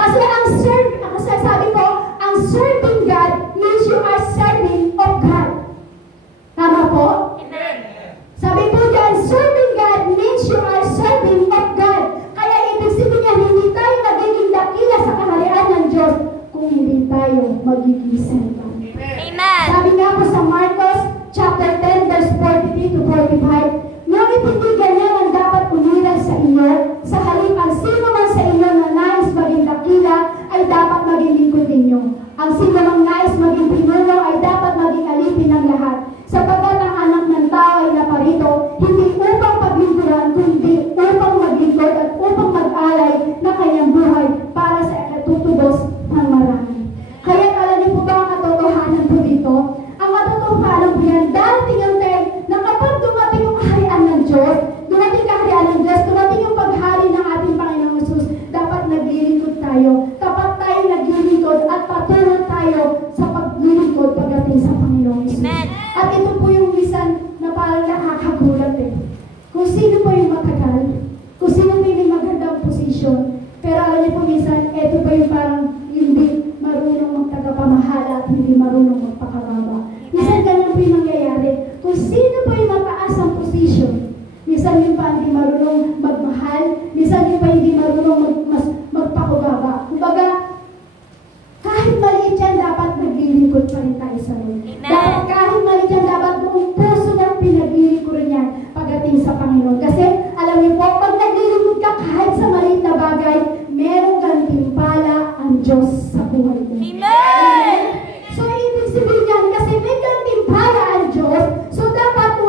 Kasi sabi ko, ang serving God means you are serving of God. Tama po? Amen. Sabi po dyan, serving God means you are serving of God. Kaya ibig sabihin niya, hindi tayo magiging dakila sa kaharian ng Diyos kung hindi tayo magiging servant. Amen. Sabi nga po sa Marcos chapter 10 verse 43 to 45, ngunit hindi ganyan ang dapat unilan sa inyo, sa halip ang sino man sa inyo na nais maging dakila ay dapat maging lingkod ninyo. Ang sino man nais maging pinuno ay dapat maging alipin ng lahat. Sapagkat ang anak ng tao ay naparito, hindi upang paglingkuran, kundi upang maglingkod at upang mag-alay na kanyang buhay para sa ikatutubos ng marami. Kaya alam niyo po ba ang katotohanan po dito? Ang katotohanan po yan, darating yung time na kapag dumating yung kaharian ng Diyos, dumating yung paghari ng ating Panginoong Jesus, dapat naglilingkod tayo. Dapat tayo naglilingkod at patuloy tayo sa paglilingkod pagdating sa Panginoong Jesus. Amen. At ito po yung minsan na parang nakakagulat eh. Kung sino po yung matagal, kung sino po yung magandang posisyon, pero alam niyo po minsan, ito po yung parang hindi marunong magtagapamahala at hindi marunong magpakababa. Minsan ganyan po yung nangyayari. Kung sino po yung mataas ang posisyon, minsan yung pa hindi marunong magmahal, minsan yung pa hindi marunong magpakababa. Kumbaga, kahit maliit yan, dapat naglilingkod pa rin tayo sa Lord. Dapat kahit maliit yan, dapat buong puso na pinaglilingkod yan pagdating sa Panginoon. Kasi, alam niyo po, pag naglilingkod ka kahit sa maliit na bagay, merong gantimpala ang Diyos sa buhay mo. Amen. So, ibig sabihin yan, kasi may gantimpala ang Diyos, so dapat,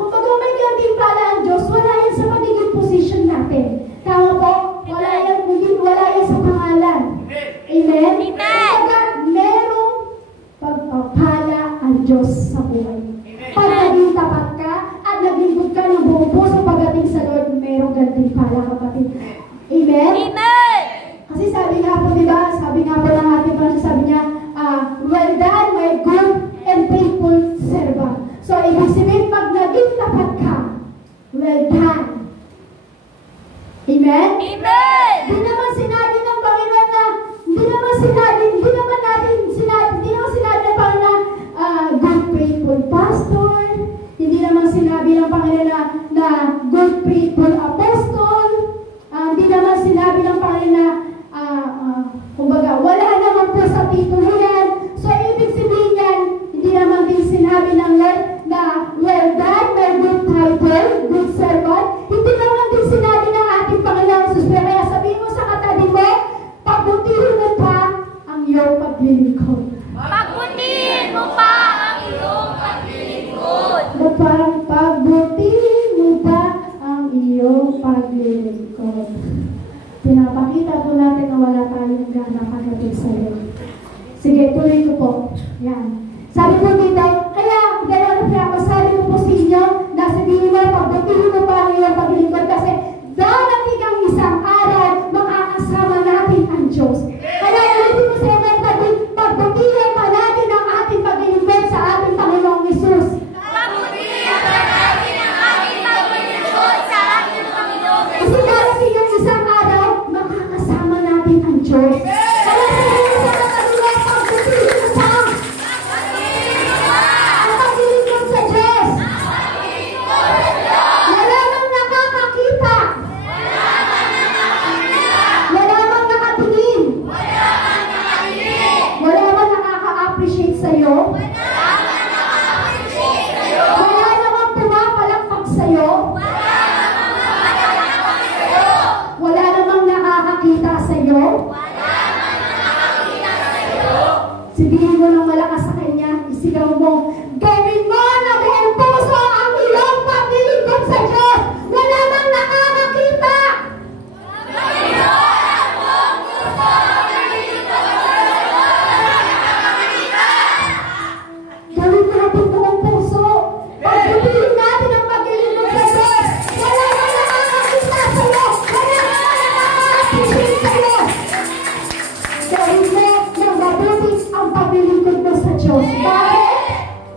kumbaga may gantimpala ang Diyos, wala yan sa magiging position natin. Tama po? Wala yan sa pangalan. Amen? Kumbaga, merong pagpapala ang Diyos sa buhay mo. Pag naging tapat ka at naglingkod ka ng buong puso pagdating sa Lord, merong gantimpala, kapatid. Amen? Amen. Kasi sabi nga po, diba? Sabi nga po ng ating Panginoon, sabi niya, well done, my good and faithful servant. So, ibig sabihin, pag naging tapat ka, well done. Amen? Amen. Di naman sinabi ng Panginoon, Panginoon na good, faithful apostle. Hindi naman sinabi ng Panginoon na, kumbaga, wala naman po sa titulo yan. So, ibig sabihin yan, hindi naman din sinabi ng Lord na, well done, my good title, good servant. Hindi naman din sinabi ng ating Panginoon Jesus. Kaya sabihin mo sa katabi mo, pagbutihin mo pa ang iyong paglilingkod. Pagbutihin mo pa ang iyong paglilingkod. Pagbutihin mo pa ang iyong paglilingkod. Pinapakita po natin na wala tayong gana pagdating sa iyo. Sige, tuloy ko po. Yan. Sabi po dito, kaya gano'n na masabi ko po sa inyo na sabihin mo, pagbutihin mo pa ang iyong paglilingkod kasi darating ang isang araw, makakasama natin ang Diyos. Kaya ulitin mo sa iyo, pagbutihin pa natin ang ating paglilingkod sa ating Panginoong Hesus. Pagbutihin pa natin ang ating paglilingkod sa ating Panginoong Hesus. Kasi darating ang isang araw, makakasama natin ang Diyos. Kaya sabihin mo sa kanila, pagbutihin mo pa ang paglilingkod sa Diyos. Wala nang nakakakita. Wala nang nakatingin. Wala nang nakaka-appreciate sa'yo. Wala namang pumapalakpak sa'yo. Wala namang nakakakita sa'yo. Sabihin mo ng malakas sa kanya, isigaw mo, gawin mo na buong puso ang iyong paglilingkod sa Diyos. Wala nang nakakakita. Gawin natin buong puso. Pagbutihin natin ang paglilingkod sa Diyos. Wala nang nakakakita sa'yo. Wala nang nakaka-appreciate sa'yo. Gawin mo ng mabuti ang paglilingkod mo sa Diyos. Bakit?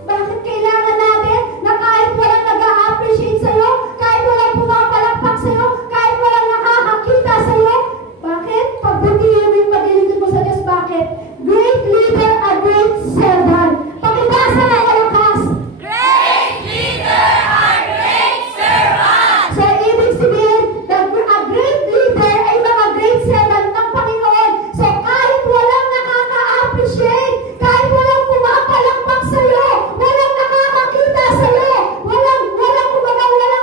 Bakit kailangan natin na kahit walang nag-a-appreciate sa'yo, kahit walang pumapalakpak sa'yo, kahit walang nakakakita sa'yo? Bakit? Pagbutihin mo yung paglilingkod mo sa Diyos. Bakit? Great leader, a great servant. Pakibasa na malakas. Great leader are great servants. So, ibig sabihin, a great leader ay mga great servant ng Panginoon. So, kahit walang nakaka-appreciate, kahit walang pumapalakpak sa'yo, walang nakakakita sa'yo, walang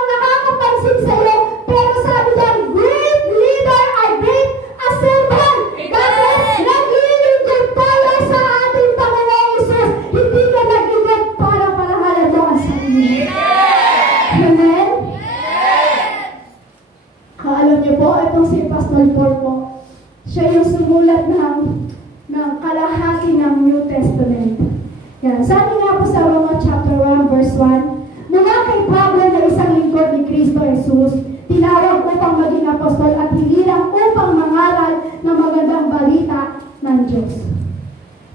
nakakapansin sa'yo, pero sabi dyan, great leader are great a servant. Bakit? Naglilingkod tayo sa ating Panginoong Hesus. Hindi ka naglingkod para palahalan mo ang sarili. Amen? Alam niyo po, itong si Pastor Paul po, siya yung sumulat ng kalahati ng New Testament. Yan. Sabi nga po sa Roma chapter 1 verse 1, mula kay Pablo na isang lingkod ni Kristo Jesus, tinawag upang maging apostol at hindi lang upang mangaral ng magandang balita ng Diyos.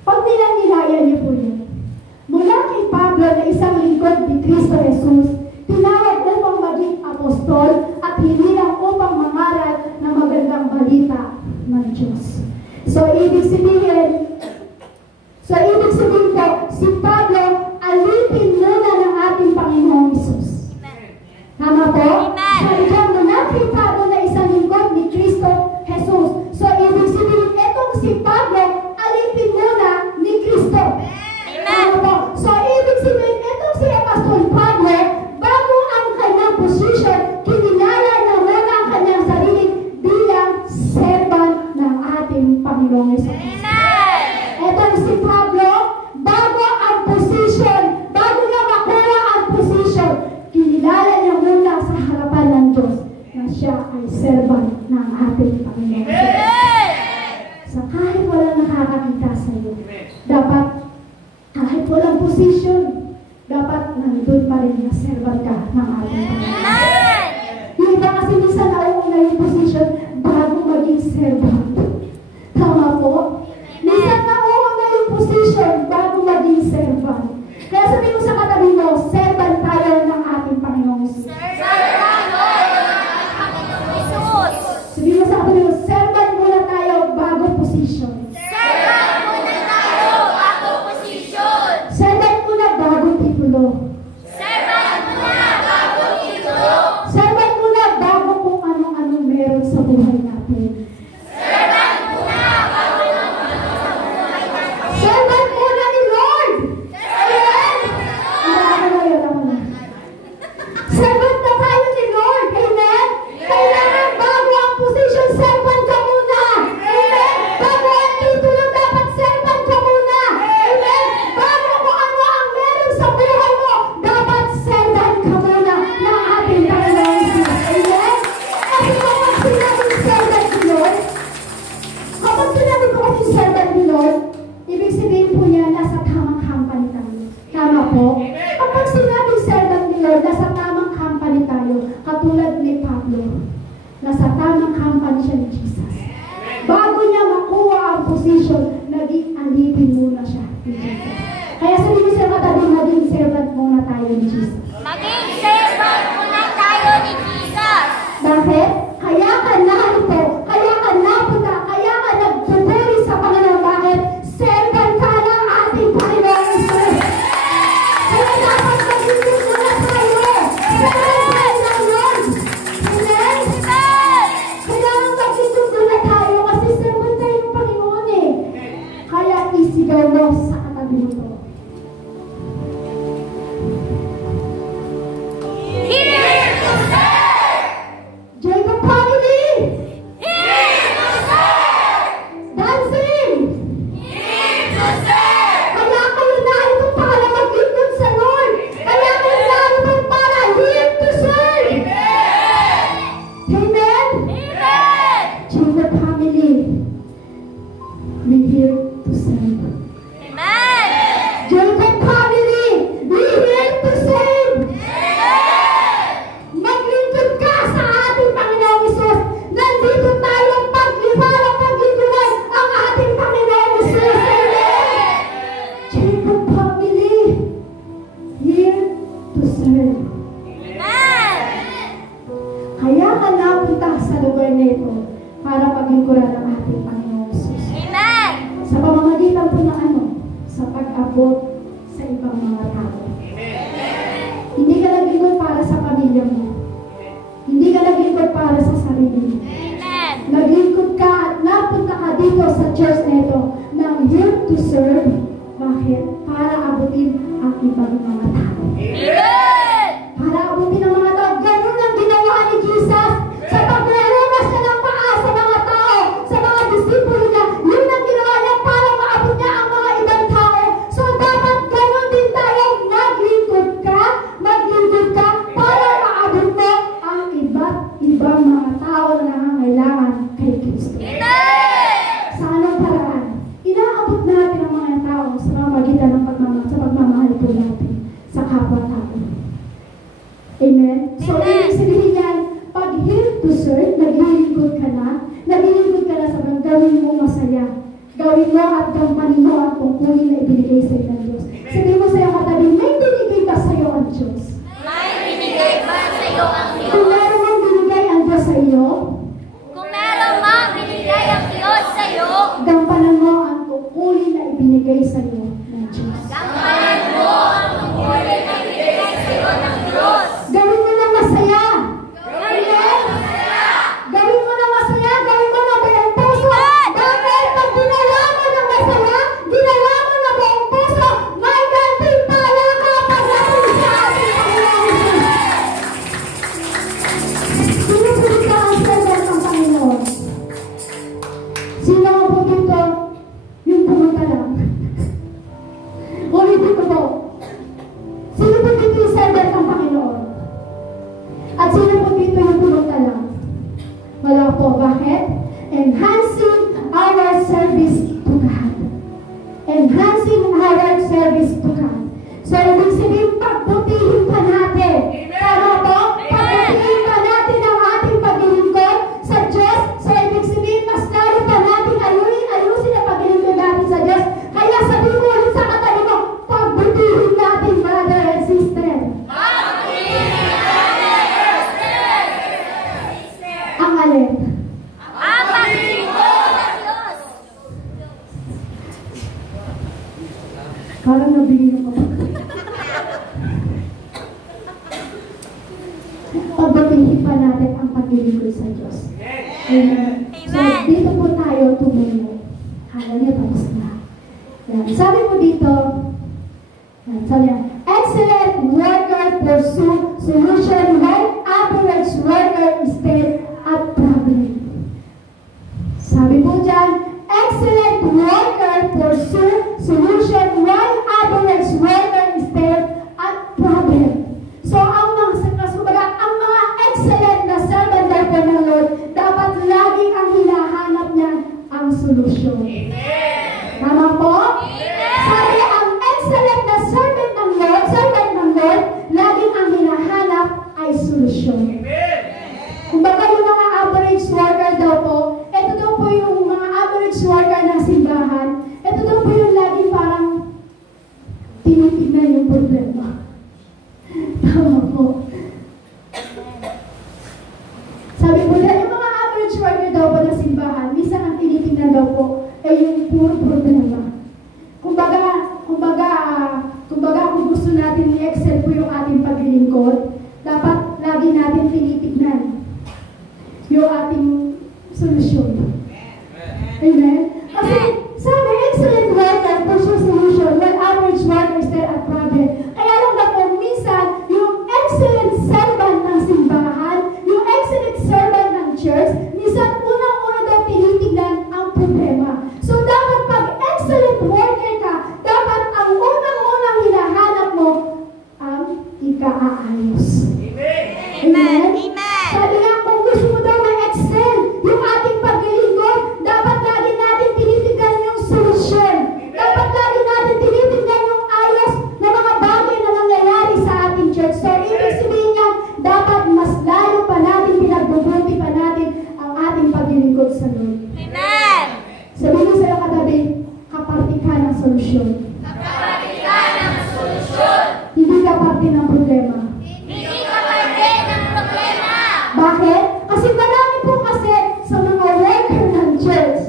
Pag nilang-nilayan niyo po yan, mula kay Pablo na isang lingkod ni Kristo Jesus, tinawag upang maging apostol at hindi lang upang mangaral ng magandang balita ng Diyos. So, ibig sabihin po, si Pablo, alipin muna ng ating Panginoong Hesus. Tama po? Sabi dyan, mula kay Pablo na isang lingkod ni Kristo Jesus. So, ibig sabihin, etong si Pablo, alipin muna ni Kristo. Tama po? So, ibig sabihin, etong si Apostol Pablo, bago ang kanyang position, kinilala na muna ang kanyang sarili bilang servant ng ating Panginoong Hesus. Etong si Pablo, bago ang position, bago niya makuha ang position, kinilala niya muna sa harapan ng Diyos na siya ay servant ng ating Panginoon. So kahit walang nakakakita sa iyo, dapat kahit walang position, dapat nandun pa rin na servant ka ng ating Panginoon. Yung iba kasi minsan nauuna yung position bago maging servant. Tama po? Minsan nauuna yung position bago maging servant. Kaya sabihin mo sa katabi mo, servant tayo ng ating Panginoon. siya ni Jesus. Bago niya makuha ang position, naging alipin muna siya ni Jesus. Kaya sabi mo sa katabi, maging servant muna tayo ni Jesus. Maging servant muna tayo ni Jesus. Bakit? Kaya ka narito, kaya ka napunta, kaya ka nagpupuri sa Panginoon. Bakit? Servant ka ng ating Panginoon Jesus. Kaya dapat magiging muna tayo. Servant ng Lord. Amen? Kailangan magiging muna tayo kasi servant tayo ng Panginoon eh. Kaya isigaw mo sa katabi mo to. Here to serve! Jacob family! Here to serve! Dancing! Here to serve! Kaya kayo narito para maglingkod sa Lord. Kaya kayo narito para here to serve. Amen? Amen! Jacob family, we here to serve. Amen! Jacob family, we here to serve. Maglingkod ka sa ating Panginoong Hesus. Nandito tayo paglibala, paglingkuran ang ating Panginoong Hesus. Amen? Jacob family, here to serve. Amen! Kaya ka napunta sa lugar na ito para paglingkuran ang ating Panginoong Hesus. Amen! Sa pamamagitan po ng ano? Sa pag-abot sa ibang mga tao. Hindi ka naglingkod para sa pamilya mo. Hindi ka naglingkod para sa sarili mo. Amen! Naglingkod ka at napunta ka dito sa church na ito ng here to serve. Bakit? Para abutin ang ibang mga tao. Amen! Para abutin ang mga tao. Ganun ang ginawa ni Jesus sa paglalumas niya ng paa sa mga tao, sa mga disipulo niya. Yun ang ginawa niya para maabot niya ang mga ibang tao. So dapat ganun din tayo. Maglingkod ka para maabot mo ang iba't ibang mga tao na nangangailangan kay Kristo. Amen! Sa anong paraan? Inaabot natin ang mga tao sa pamamagitan ng pagmamahal po natin sa kapwa-tao. Amen? So, Amen. ibig sabihin yan, pag here to serve, naglilingkod ka na sa mga gawin mo masaya. Gawin mo at gampanin mo ang tungkulin na ibinigay sa iyo ng Diyos. Sabihin mo sa iyo katabi, may binigay ba sa iyo ang Diyos? May binigay ba sa iyo ang Kung Diyos? meron mong binigay ang Diyos sa iyo, Kung meron mang binigay ang Diyos sa iyo, gampanan mo ang tungkulin na ibinigay sa iyo ng Diyos. gampanan mo ang tungkulin na ibinigay sa iyo ng Diyos. Gawin mo na masaya. Gawin mo masaya. Gawin mo na masaya. Gawin mo na buong puso. Bakit? Pag ginawa mo na masaya, ginawa mo na buong puso, may gantimpala ka pagdating sa ating Panginoon. Sino po dito ang servant ng Panginoon? Sino po dito yung pumunta lang? Ulitin ko po. Sino po dito yung servant ng Panginoon? At sino po dito yung pumunta lang? Wala po. Bakit? Enhancing our service to God. Enhancing our service to God. So, ibig sabihin, pagbutihin pa natin. Tama po? Pagbutihin pa natin ang ating paglilingkod sa Diyos. So, ibig sabihin, mas lalo pa natin ayusin ang paglilingkod natin sa Diyos. Kaya sabihin mo ulit sa katabi mo, pagbutihin natin, brother and sister. Ang alin? Ang paglilingkod ng Diyos. Parang nabigyan ako. Pagbutihin pa natin ang paglilingkod sa Diyos. Amen. So, Amen. dito po tayo tumulo. Kala niya tapos na. Yan. Sabi mo dito, yan, sabi niya, excellent worker pursue solution when average worker stay at problem. Sabi po dyan, excellent worker pursue solution when average worker stay at problem. So, ang mga excellent na servant life ng Lord, dapat laging ang hinahanap niya ang solusyon. Tama po? Sabi, ang excellent na servant ng Lord, laging ang hinahanap ay solusyon. Kung baka yung mga average worker daw po, solusyon. Amen? Kasi sabi, excellent worker pursues solution while average worker is there at problem. Kaya lang na po, minsan, yung excellent servant ng simbahan, yung excellent servant ng church, minsan unang-una daw tinitignan ang problema. So dapat pag excellent worker ka, dapat ang unang-unang hinahanap mo ang ika-aayos. Amen? Sabi nga, kung gusto mo daw ma-excel yung ating paglilingkod, dapat lagi natin tinitignan yung solusyon. Dapat lagi natin tinitignan yung ayos na mga bagay na nangyayari sa ating church. So, ibig sabihin niya, dapat mas lalo pa natin, pinagbubuti pa natin ang ating paglilingkod sa Lord. Amen! Sabihin mo sa'yo katabi, kaparte ka ng solusyon. Kaparte ka ng solusyon. Hindi ka parte ng problema. Hindi ka parte ng problema. Bakit? Kasi marami po kasi sa mga worker ng church.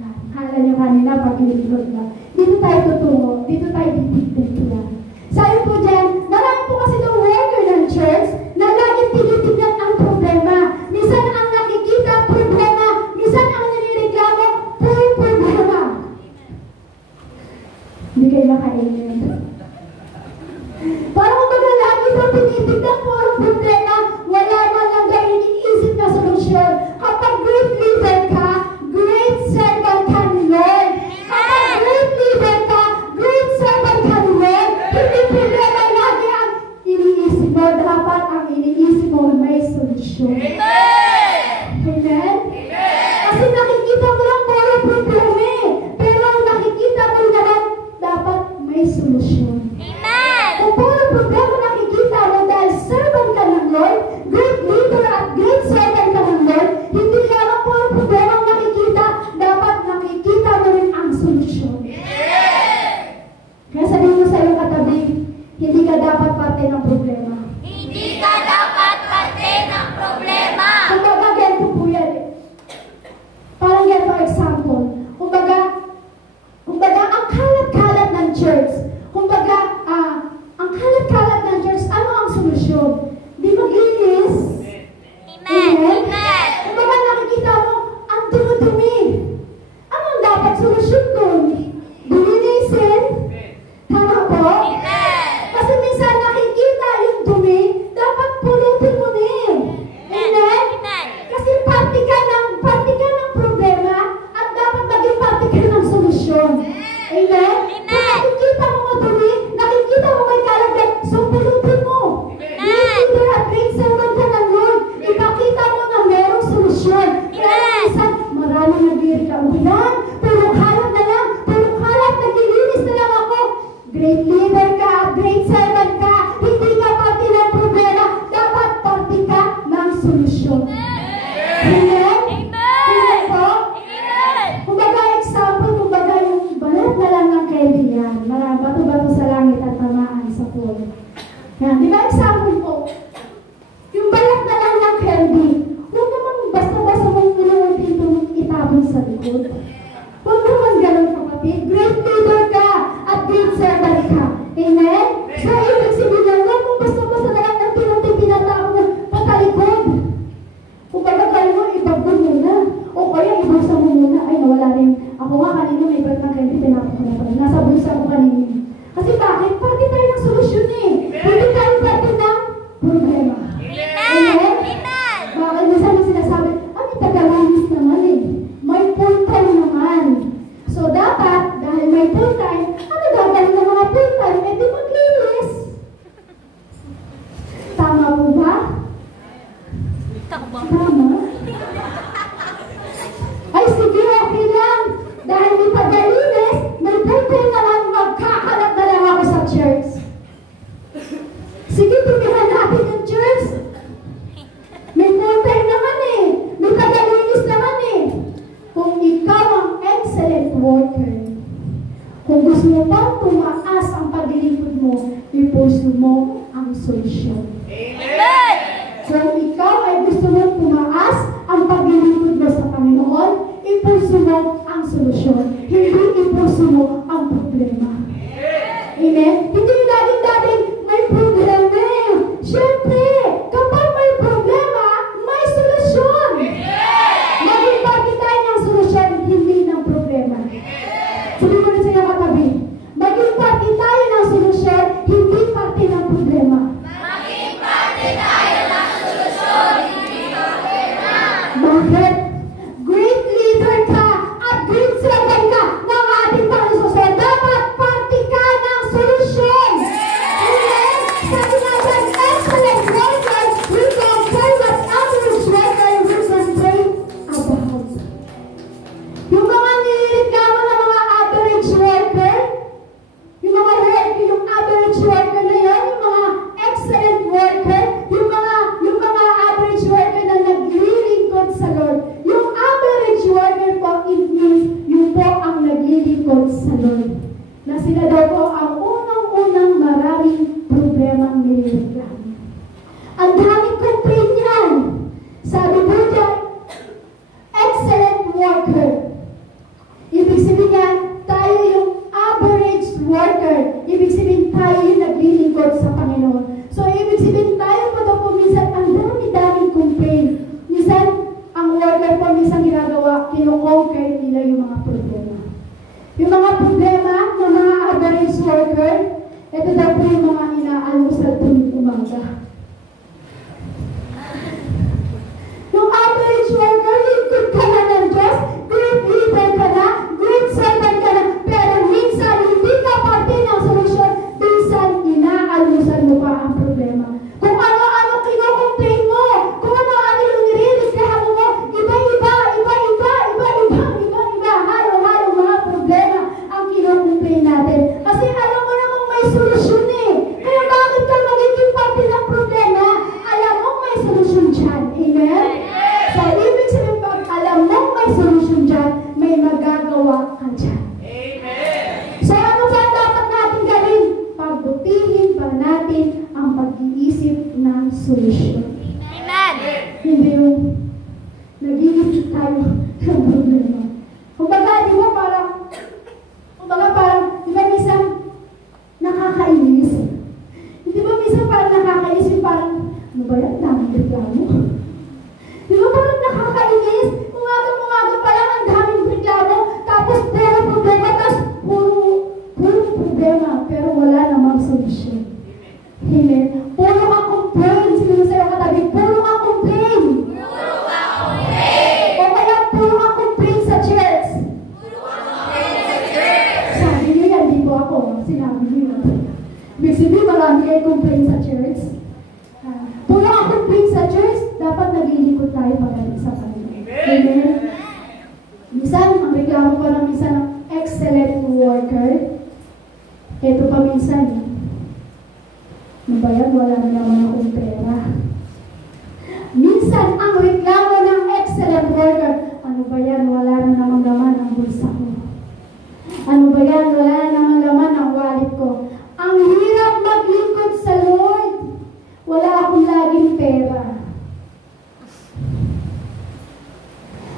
Yan, kala nyo kanina paglilingkod na. Dito tayo tutungo, dito tayo titignan. Sabi po dyan, marami po kasi ng worker ng church na laging tinitignan ang problema. Minsan ang nakikita, problema. Minsan ang nanireklamo, puro problema. Hindi kayo makainin. Parang kung baga lagi po tinitignan puro problema, wala man lang kayo iniisip na solusyon. Kapag great leader ka, great servant ka ni Lord. Kapag great leader ka, great servant ka ni Lord, hindi problema lagi ang iniisip mo. Dapat ang iniisip mo may solusyon. Amen? Kasi nakikita mo lang puro problema eh. Pero ang nakikita mo naman, dapat may solusyon. Kung puro problema nakikita mo dahil servant ka ng Lord, great leader at great servant ka ng Lord, hindi lamang puro problema ang nakikita, dapat nakikita mo rin ang solusyon. Kaya sabihin mo sa iyong katabi, hindi ka dapat parte ng problema. Hindi ka dapat parte ng problema. Kumbaga, ganito po yan eh. Parang ganito example. Kumbaga, ang kalat-kalat ng church. Kumbaga, ang kalat-kalat ng church, ano ang solusyon? Di maglinis? Amen. Kumbaga, nakikita mo, ang dumi-dumi. Ano ang dapat solusyon doon? Linisin? Tama po? Kasi minsan nakikita yung dumi, dapat pulutin mo na eh. Amen? Kasi parte ka ng problema at dapat maging parte ka ng solusyon. Amen? Kung nakikita mo madumi, nakikita mo may kalagay, so pulutin mo. Leader at great servant ka ng Lord, ipakita mo na merong solusyon. Kaya minsan, maraming nag-iirita. Ulan, puro kalat na lang, puro kalat, naglilinis na lang ako. Great leader ka, great servant ka, hindi ka parte ng problema, dapat parte ka ng solusyon. Amen? Amen po? Kumbaga example, kumbaga yung balat na lang ng candy yan. Bato-bato sa langit at tamaan sa pool. Yan, di ba example po? Yung balat na lang ng candy, huwag namang basta-basta mong inuuntin itong itapon sa likod. Huwag naman ganun kapatid. Great leader ka at great servant ka. Amen? So, ibig sabihin, huwag mong basta-basta na lang ng tinatapon na patalikod. Kung bagay mo, ibabog muna. O kaya, ibusa mo muna. Ay, nawala rin. Ako nga kanino may balat ng candy, tinapon ko na pala. Nasa bulsa ko kanino. Kasi bakit? Parte tayo ng solusyon eh. Hindi tayo parte ng problema. Amen? Bakit minsan may sinasabi, ay, tagalinis naman eh. May full time naman. So, dapat, dahil may full time, ano gagawin ng mga full time? Eh, di maglinis. Tama po ba? Tama? Ay, sige, okay lang. Dahil may tagalinis, may full time naman, magkakalat na lang ako sa church. Sige, tumihan natin yung church. May full time naman eh. May tagalinis naman eh. Kung ikaw ang excellent worker, kung gusto mo pang tumaas ang paglilingkod mo, ipuso mo ang solusyon. Amen. Kung ikaw ay gusto mo tumaas ang paglilingkod mo sa Panginoon, ipuso mo ang solusyon. Hindi ipuso mo ang problema. Amen? Hindi laging may problema. Siyempre, kapag may problema, may solusyon. Maging parte daw po ang unang-unang maraming problemang nililigyan. Ang daming complaint yan. Sabi po dyan, excellent worker. Ibig sabihin yan, tayo yung average worker. Ibig sabihin tayo yung naglilingkod sa Panginoon. So, ibig sabihin tayo po daw po minsan ang dami-daming complaint. Minsan, ang worker po minsan ginagawa, kino-conquer nila yung mga problema. Yung mga problema ng mga average worker, ito daw po yung mga inaalmusal tuwing umaga. Yung average worker, good ka na ng Diyos, great leader ka na, great servant ka na, pero minsan hindi ka parte ng solusyon, minsan inaalmusal mo pa ang problema. Kung ano-ano kino-complain mo, kung ano-ano yung nire-reklamo mo, iba-iba, halo-halo mga problema ang kino-complain natin. Kasi alam mo namang may solusyon eh. Kaya bakit ka magiging parte ng problema? Alam mo may solusyon dyan. Amen? So, ibig sabihin pag alam mo may solusyon dyan, may magagawa ka dyan. Amen. So, ano ba dapat natin gawin? Pagbutihin pa natin ang pag-iisip ng solusyon. Amen. Hindi yung nag-iisip tayo ng problema. Kumbaga, di ba parang, di ba minsan nakakainis? Di ba minsan parang nakakainis yung parang, ano ba yan? Daming reklamo. Di ba parang nakakainis? Umaga pa lang ang daming reklamo, tapos puro problema, tapos puro problema, pero wala namang solusyon. Hindi. Puro ka complain. Sino sa'yo katabi? Puro ka complain. Puro ka complain. O kaya puro ka complain sa church. Puro ka complain sa church. Sabi niyo yan, di po ako. Sinabi niyo yan. Ibig sabihin, marami kayo complain sa church. Puro ka complain sa church, dapat naglilingkod tayo pagaling sa Panginoon. Amen? Minsan, ang reklamo pa ng minsan ng excellent worker, ito pa minsan, ano ba yan? Wala na naman akong pera. Minsan, ang reklamo ng excellent worker, ano ba yan? Wala na naman laman ang bulsa ko. Ano ba yan? Wala na naman laman ang wallet ko. Ang hirap maglingkod sa Lord. Wala akong laging pera.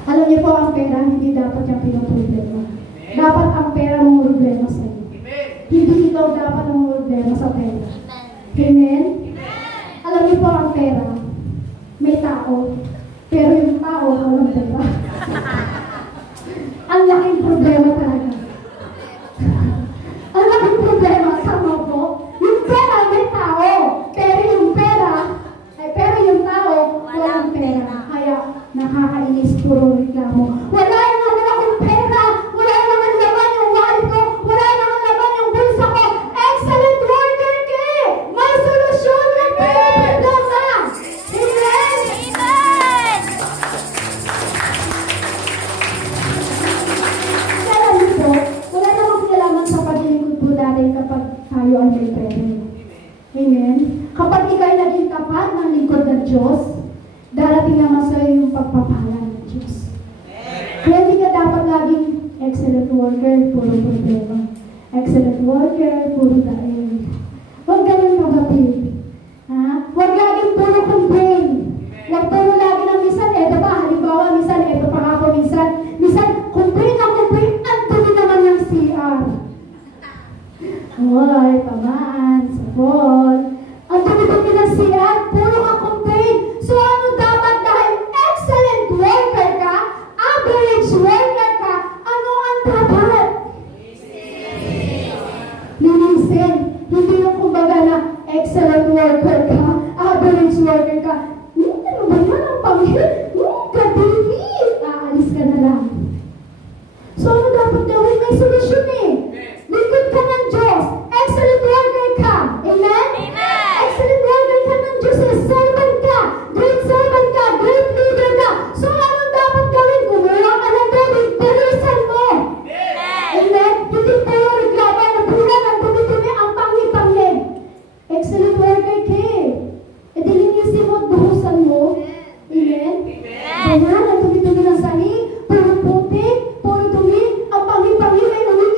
Alam niyo po, ang pera, hindi dapat yung pinoproblema. Dapat ang pera mong problema sa iyo. Hindi ikaw dapat ang problema sa pera. Amen? Alam niyo po, ang pera, may tao, pero yung tao, walang pera. Ang laking problema talaga. Ang laking problema, sama po, yung pera may tao, pero yung tao, walang pera. Kaya, nakakainis, puro reklamo. Wala naman akong pera, wala naman laman yung wallet ko, wala naman laman yung bulsa ko. Excellent worker ka! May solusyon ng problema! Amen? Amen. Kaya alam niyo po, wala namang kinalaman sa paglilingkod po natin kapag tayo ay may pera. Amen? Kapag ikaw'y naging tapat ng lingkod ng Diyos, darating naman sa iyo yung pagpapala ng Diyos. Kaya hindi ka dapat laging excellent worker, puro problema. Excellent worker, puro dahil. Huwag ganun kapatid. Huwag laging puro complain. Huwag puro lagi na minsan, eto pa, halimbawa, minsan, eto pa nga po, minsan, complain na complain, ang tuloy naman ng CR. Hoy, tamaan, sapol. Ang tuloy ng CR, puro ka complain. So ano dapat dahil excellent worker ka, average worker ka, ano ang dapat? Linisin. Hindi yung kumbaga na excellent worker ka, average worker ka. Ano ba yan ang panghil? Kadili! Aalis ka na lang. So ano dapat gawin? May solusyon eh. Lingkod ka ng Diyos. Excellent worker ka. Amen? Amen. Excellent worker ka ng Diyos. Servant ka. Great servant ka. Great leader ka. So ano dapat gawin? Kumuha ka ng tubig. Bilisan mo. Amen? Hindi tayo reklamo na bulan ang dumi-dumi ang pangli-pangli. Excellent worker ka eh. E dilinisin mo at buhusan mo. Amen? Ayan, ang dumi-dumi ng sahig. Puro putik. Puro dumi. Ang pangli-pangli may ulit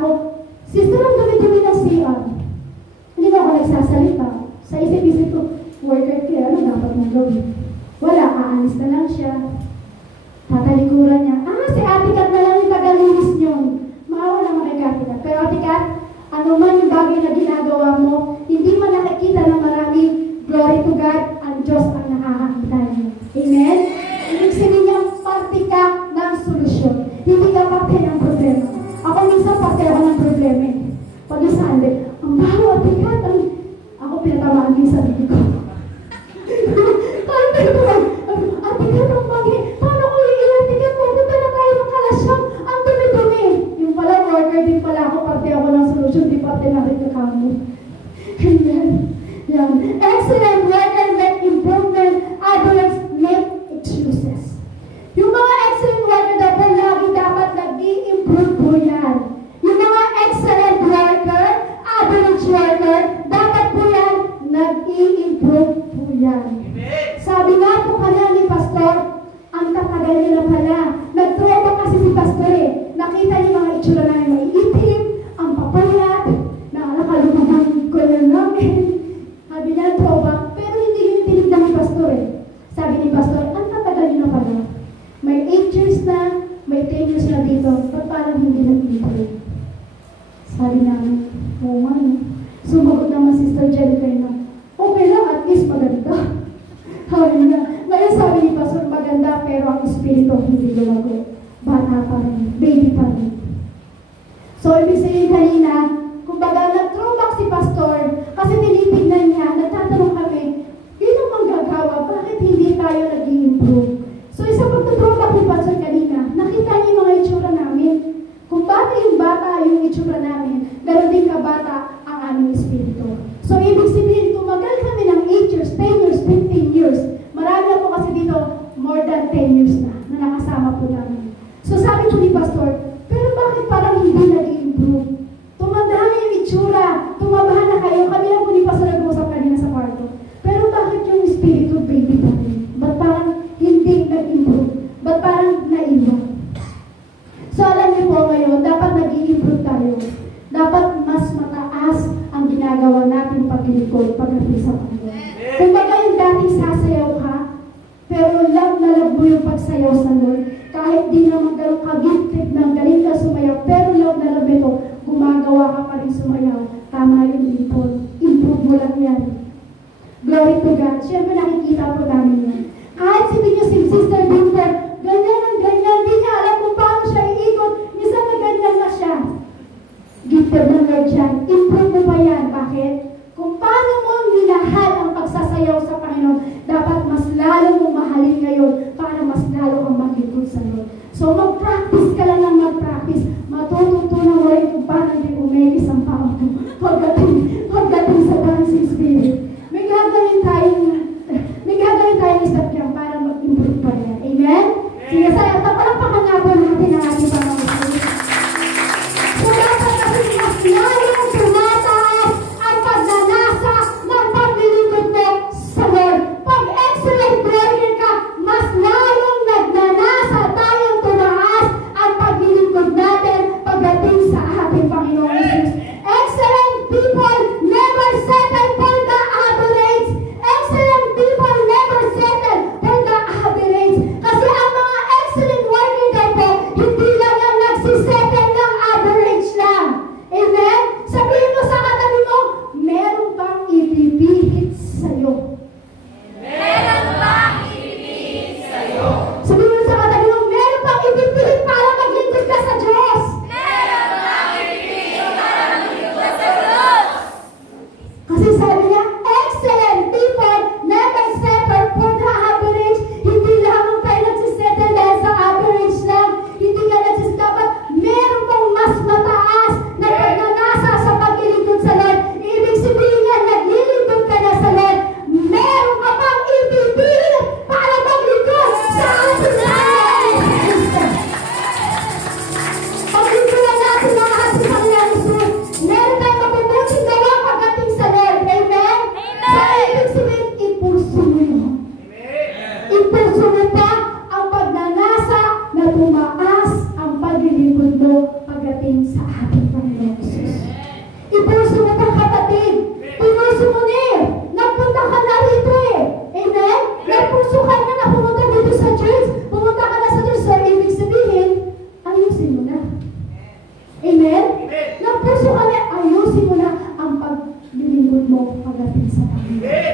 ako, sister, ang dumi-dumi ng CR. Hindi na ako nagsasalita. Sa isip-isip ko, worker kaya, ano dapat mong gawin? Wala, aalis na lang siya. Tatalikuran niya, si Ate Kat na lang yung tagalinis niyo. Maawa naman kay Ate Kat. Pero Ate Kat, ano man yung bagay na ginagawa mo, hindi mo nakikita ng marami, glory to God, ang Diyos ang nakakakita niyo. Amen? Ibig sabihin niya, parte ka ng solusyon. Hindi ka parte ng problema. Ako minsan parte ako ng problema. Pag isaan, ang baho, Ate Kat, ako pinatamaan din sa sarili ko. Parang pinatamaan, Ate Kat, ang bagay, paano ko iilan, Ate Kat, pupunta na tayo ng kalasyang, ang dumi-dumi. Yung pala, worker din pala ako, parte ako ng solusyon, di parte na rin kakamo. Amen. Yan. Excellent worker make improvement, others make excuses. Yung mga excellent worker dapat lagi dapat nag-i-improve po yan. Yung mga excellent worker, average worker, dapat po yan nag-i-improve po yan. Sabi nga po kanina ni Pastor, ang tatagal niyo na pala. Nag-tropa kasi si Pastor eh. Nakita niyo mga itsura namin maiitim, ang papayat, nakalumahan ko na namin. Sabi niya, tropa, pero hindi yun tinignan ni Pastor eh. Sabi ni Pastor, ang tatagal niyo na pala. May 8 years na, may 10 years na dito, ba't parang hindi nag-improve? Sabi namin, oo nga no. Sumagot naman Sister Jellica na, okay lang, at least maganda. Sabi niya, ngayon sabi ni Pastor, maganda, pero ang espiritu hindi lumago. Bata pa rin, baby pa rin. So, ibig sabihin kanina, kumbaga, nag-throwback si Pastor, kasi tinitignan niya, nagtatanong kami, yun ang manggagawa, bakit hindi tayo nag-i-improve? So, isang pagtutrowback ni Pastor kanina, nakita niya yung mga itsura namin. Kung bata yung itsura namin, gano'n din kabata ang aming espiritu. So, ibig sabihin, tumagal kami ng 8 years, 10 years, 15 years. Marami ako kasi dito, more than 10 years na nakasama po namin. So, sabi ko ni Pastor, pero bakit parang hindi nag-i-improve? Tumanda na yung itsura, tumabahan na kayo. Kami lang po ni Pastor nag-uusap kanina sa kwarto. Pero bakit yung espiritu, baby pa rin? Ba't parang hindi nag-improve? Ba't parang naiwan? So, alam niyo po ngayon, dapat nag-i-improve tayo. Dapat mas mataas ang ginagawa natin pag-ilikod, pag-apil sa Panginoon. Kung baga yung dating sasayaw ka, pero love na love mo yung pagsayaw sa Lord, kahit di naman gano'ng kagitid ng galing ka sumayaw, pero love na love ito, gumagawa ka pa rin sumayaw. Tama yung improve mo lang yan. Glory to God. Siyempre nakikita po namin yan. Kahit sabihin niyo si Sister Winter, ganyan ang ganyan, di niya alam kung paano siya iikot, minsan na ganyan na siya. Gifted ng Lord yan. Improve mo pa yan. Bakit? Kung paano mo minahal ang pagsasayaw sa Panginoon, dapat mas lalo mo mahalin ngayon para mas lalo kang maglingkod sa Lord. So mag-practice ka lang ng mag-practice. Matututunan mo rin kung paano hindi umegis ang pao mo. Pagdating sa dancing spirit. May gagawin tayong step yan para mag-improve pa yan. Amen? Sige, sa'yo, tapalapakan nga po natin ang ating Panginoon. So dapat kasi mas lalong tumataas ang pagnanasa ng paglilingkod mo sa Lord. Pag excellent warrior ka, mas lalong nagnanasa tayong tumaas ang paglilingkod natin pagdating sa ating Panginoon Jesus. Excellent people never Amen? Ng puso kami, ayusin mo na ang paglilingkod mo pagdating sa Panginoon.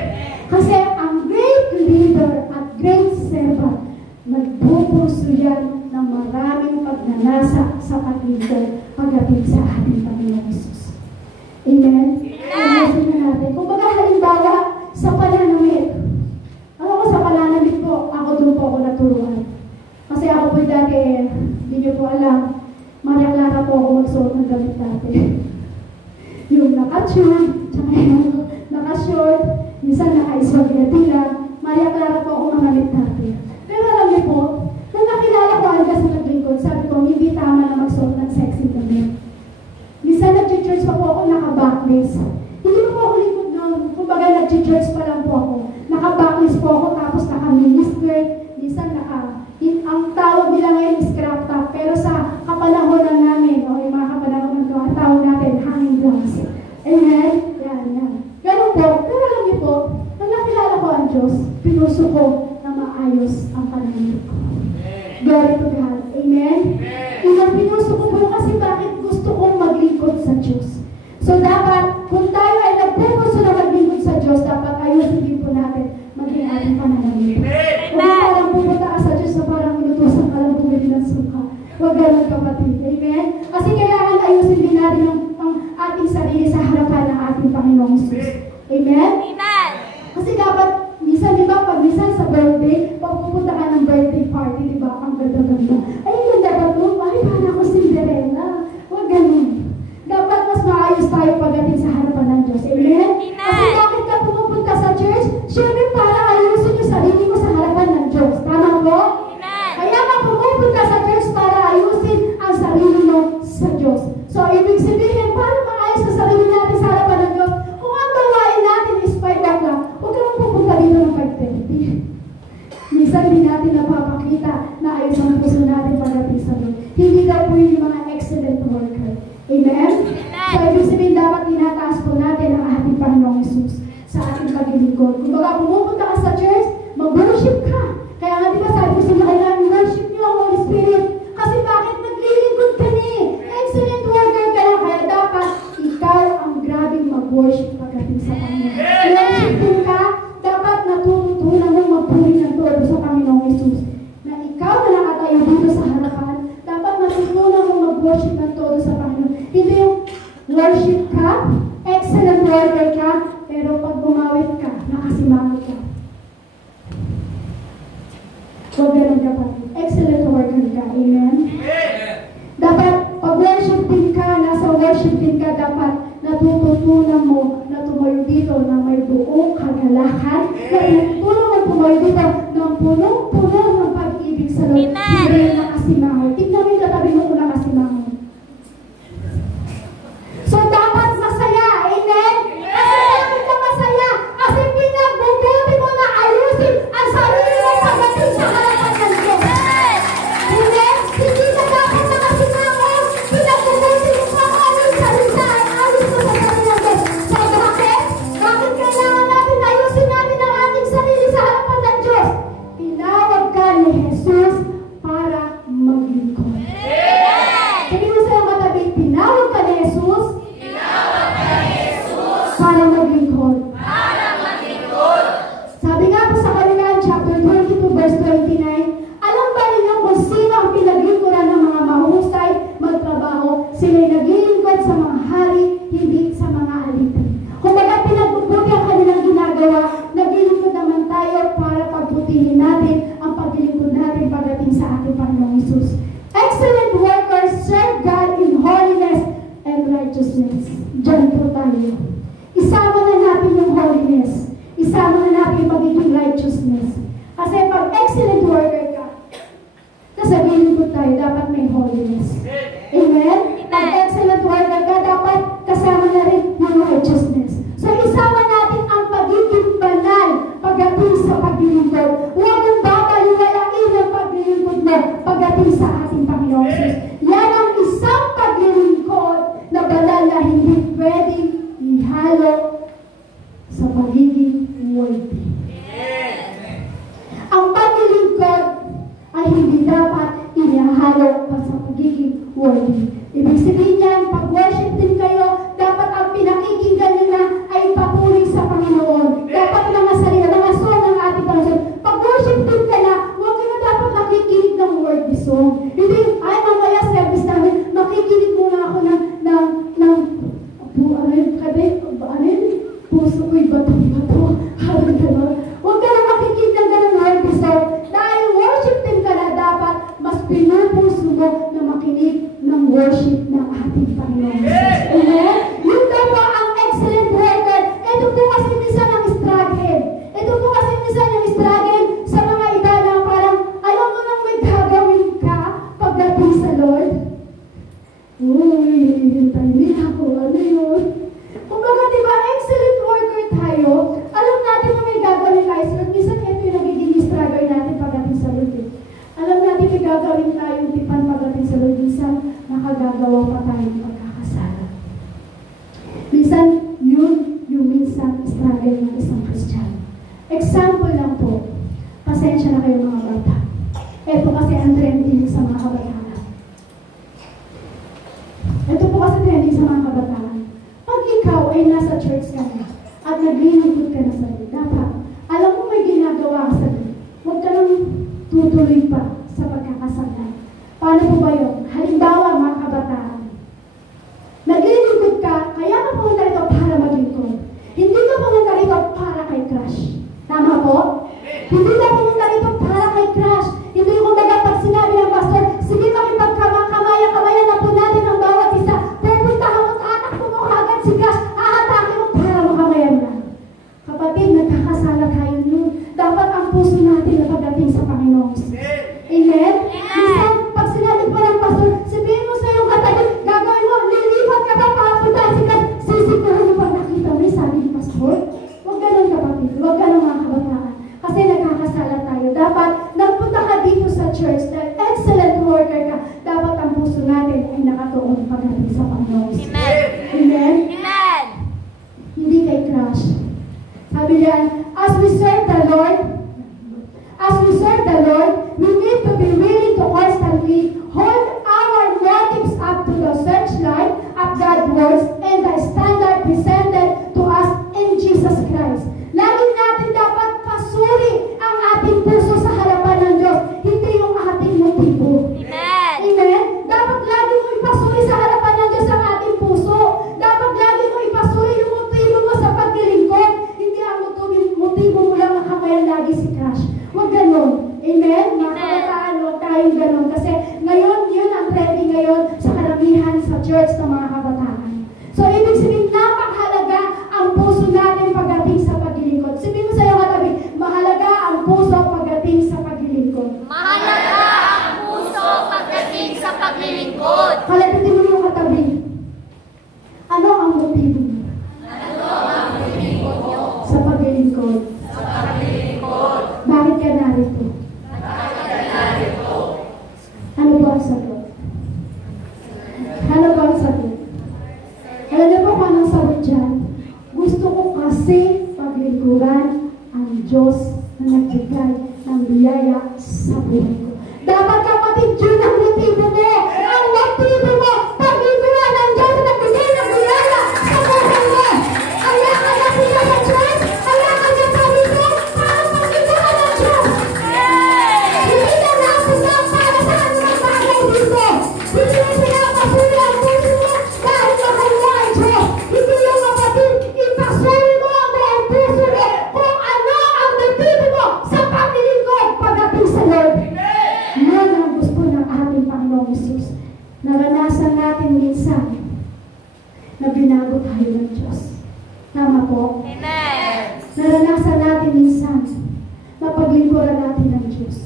Kasi ang great leader at great servant, nagpupuso yan ng maraming pagnanasa sa paglingkod pagdating sa ating Panginoon Jesus. Amen? Ayusin na natin. Kung baga halimbawa, sa pananamit. Ano ko sa pananamit po, ako doon po ako naturuan. Kasi ako po dati, hindi niyo po alam, Maria Clara po ako magsuot ng damit dati. Yung naka-tune, tsaka yung naka-short, minsan naka-spaghetti lang, Maria Clara po ako manamit dati. Pero alam niyo po, nung nakilala ko agad sa naglingkod, sabi ko, hindi tama na magsuot ng sexy damit. Minsan nag-church pa po ako naka-backlist. Hindi po ako lingkod noon. Kumbaga nag-church pa lang po ako. Naka-backlist po ako tapos naka-mini-skirt. Minsan ang tawag nila ngayon is crop top. Pero sa kapanahonan namin, o yung mga kapanahonan ko, ang tawag natin, hanging gloves. Amen? Yan. Ganun po. Pero alam niyo po, nang nakilala ko ang Diyos, pinuso ko na maayos ang pananamit ko. Glory to God. Amen? Pinuso ko po kasi bakit gusto kong maglingkod sa Diyos. So dapat, kung tayo ay nagpupuso na maglingkod sa Diyos, dapat ayusin din po natin maging ating pananamit. Huwag parang pupunta ka sa Diyos na parang inutusan ka lang bumili ng suka. Huwag ganun kapatid. Amen? Kasi kailangan ayusin din natin ang ating sarili sa harapan ng ating Panginoong Jesus. Amen? Amen. Kasi dapat, minsan, di ba, pag minsan sa birthday, pag pupunta ka ng birthday party, di ba, ang ganda-ganda. Ay, yung dapat mo, ay, parang ako Cinderella. Huwag ganun. Dapat mas maayos tayo pagdating sa harapan ng Diyos. Amen? Kasi bakit ka pumupunta sa church? Siyempre, para ayusin yung sarili mo sa harapan ng Diyos. Tama po? Kaya ka pumupunta sa church para ayusin ang sarili mo sa Diyos. So, ibig sabihin, para maayos ang sarili natin sa harapan ng Diyos, kung ang gawain natin is 5 o'clock, huwag ka mong pupunta dito ng 5:30. Minsan, hindi natin napapakita na ayos ang puso natin pagdating sa Diyos. Hindi daw po yung mga excellent worker. Amen? So, ibig sabihin, dapat tinataas po natin ang ating Panginoong Jesus sa ating paglilingkod. Kung baga, pumupunta ka sa church, mag-worship ka. Kaya nga, di ba, sabi ko sa mga kailangan, worship niyo ang Holy Spirit. Kasi bakit naglilingkod ka ni? Excellent worker ka lang. Kaya dapat, ikaw ang grabing mag-worship pagdating sa Panginoon. Worship din ka, dapat natutunan mong magpuri ng todo sa Panginoong Jesus. Na ikaw na nakatayo dito sa harapan, dapat natutunan mong mag-worship ng todo sa Panginoon. Hindi yung worship ka, excellent worker ka, pero pag bumawit ka, nakasimangot ka. Huwag ganun ka pa. Excellent worker ka. Amen? Dapat, pag worship din ka, nasa worship din ka, dapat natututunan mo na tumayo dito na may buong kagalakan, na natutunan mo tumayo dito ng punong-puno ng pag-ibig sa Lord. Hindi nakasimangot. Tignan mo yung katabi mo kung nakasimangot. So, dapat masaya. Amen? Kasi dapat ka masaya. Kasi pinagbubuti mo na ayusin ang sarili mo pagdating sa harapan ng Diyos. Amen? Hindi ka dapat nakasimangot. Pinagbubuti mo pa ayos sa sarili. Ayos mo sa sarili ng Diyos. So, bakit? Bakit kailangan natin ayusin natin ang ating sarili sa harapan ng Diyos? Tinawag ka ni Jesus para maglingkod. Sabi mo sa'yo katabi, tinawag ka ni Jesus para maglingkod. Sabi nga po sa Kanilaan chapter 22 verse 29, alam ba ninyo kung sino ang pinaglingkuran ng mga mahusay magtrabaho? Sila'y naglilingkod sa mga hari, hindi sa mga alipin. Kung baga pinagbubuti ang kanilang ginagawa, naglilingkod naman tayo para pagbutihin natin ang paglilingkod natin pagdating sa ating Panginoong Jesus. Excellent workers serve God in holiness and righteousness. Diyan po tayo. Isama na natin yung holiness. Isama na natin yung magiging righteousness. Kasi pag excellent worker ka, kasabihin ko tayo, dapat may holiness. Amen? Pag excellent worker ka, dapat kasama na rin yung righteousness. So isama natin ang pagiging banal pagdating sa paglilingkod. Huwag mong babaliwalain ang paglilingkod mo pagdating sa ating Panginoong Jesus. Yan ang isang paglilingkod na banal na hindi pwedeng ihalo sa pagiging worthy. Ang paglilingkod ay hindi dapat inihalo pa sa pagiging worthy. Amen? Yun daw po ang excellent worker. Ito po kasi minsan ang struggle. Ito po kasi minsan yung struggle sa mga iba na parang alam mo nang may gagawin ka pagdating sa Lord. Uy, hihintay nila ako. Ano yun? Kumbaga, di ba, excellent worker tayo. Alam natin na may gagawin tayo. So, minsan ito yung nagiging struggle natin pagdating sa Lord. Alam natin may gagawin tayong tipan pagdating sa Lord. Minsan, nakagagawa pa tayong pagkakasala. Minsan, yun yung minsan struggle ng isang Kristiyano. Example lang po. Pasensya na kayo mga bata. Ito kasi ang trending sa mga kabataan. Ito po kasi trending sa mga kabataan. Pag ikaw ay nasa church ka na at naglilingkod ka na sa Lord, dapat, alam mo may ginagawa ka sa Lord. Huwag ka nang tutuloy pa sa pagkakasala. Paano po ba yun? Halimbawa, mga kabataan. Naglilingkod ka, kaya ka pumunta rito para maglingkod. Hindi ka pumunta rito para kay crush. Tama po? Hindi ka pumunta rito para kay crush. Hindi ko kumbaga pag sinabi ng pastor, sige kami pagkamaya-kamaya na po natin ang bawat isa. Pupuntahan mo, tatakbo mo agad si crush, ahatakin mo para makamayan na. Kapatid, nagkakasala tayo nun. Dapat ang puso natin na pagdating sa Panginoon. Amen? Minsan, pag sinabi po ng pastor, sabihin mo sa iyong katabi, gagawin mo, lilipat ka pa papuntahan si crush. Sisiguran mo pag nakita mo, sabi ni pastor. Huwag ganun kapatid, huwag ganun mga kabataan. Kasi nagkakasala tayo. Dapat, nagpunta ka dito sa church dahil excellent worker ka. Dapat ang puso natin ay nakatuon pagdating sa Panginoon. Amen. Amen? Amen. Hindi kay crush. Sabi diyan, as we serve the Lord, we need to be willing to constantly hold our motives up to the searchlight of God's words and the standard presented to us in Jesus Christ. Lagi natin dapat pasuri ang ating puso sa harapan ng Diyos, hindi yung ating motibo. Amen. Amen? Dapat lagi mo ipasuri sa harapan ng Diyos ang ating puso. Dapat lagi mo ipasuri yung motibo mo sa paglilingkod. Hindi ang motibo mo lang nakakayan lagi si crush. Huwag ganun. Amen? Mga kabataan, huwag tayong ganun. Kasi ngayon, yun ang trending ngayon sa karamihan sa church ng mga kabataan. So, ibig sabihin, napakahalaga ang puso natin pagdating sa paglilingkod. Sabihin mo sa iyo katabi, mahalaga ang puso pagdating sa paglilingkod. Mahalaga ang puso pagdating sa paglilingkod. Kalabitin mo yung katabi. Ano ang motibo mo? Ano ang motibo nyo? Sa paglilingkod. Sa paglilingkod. Bakit ka narito? Bakit ka narito? Ano ba ang sagot? Ano ba ang sagot? Alam niyo po kung anong sagot dyan? Gusto ko kasi paglingkuran ang Diyos na nagbigay ng biyaya sa buhay ko. Dapat kapatid, yun ang motibo mo. Ang motibo mo, paglingkuran ang Diyos na nagbigay ng biyaya sa buhay mo. Kaya ka na sila sa Diyos, kaya ka na sa dito, para paglingkuran ang Diyos. Hindi ka napunta para sa anumang bagay dito. Hindi mo pinapasuri ang puso mo dahil mahal mo ang Diyos. Hindi yung kapatid, ipasuri mo ang buong puso mo kung ano ang motibo mo sa paglilingkod pagdating sa Lord. Yan ang gusto ng ating Panginoong Jesus. Naranasan natin minsan na binago tayo ng Diyos. Tama po? Amen. Naranasan natin minsan na paglingkuran natin ng Diyos.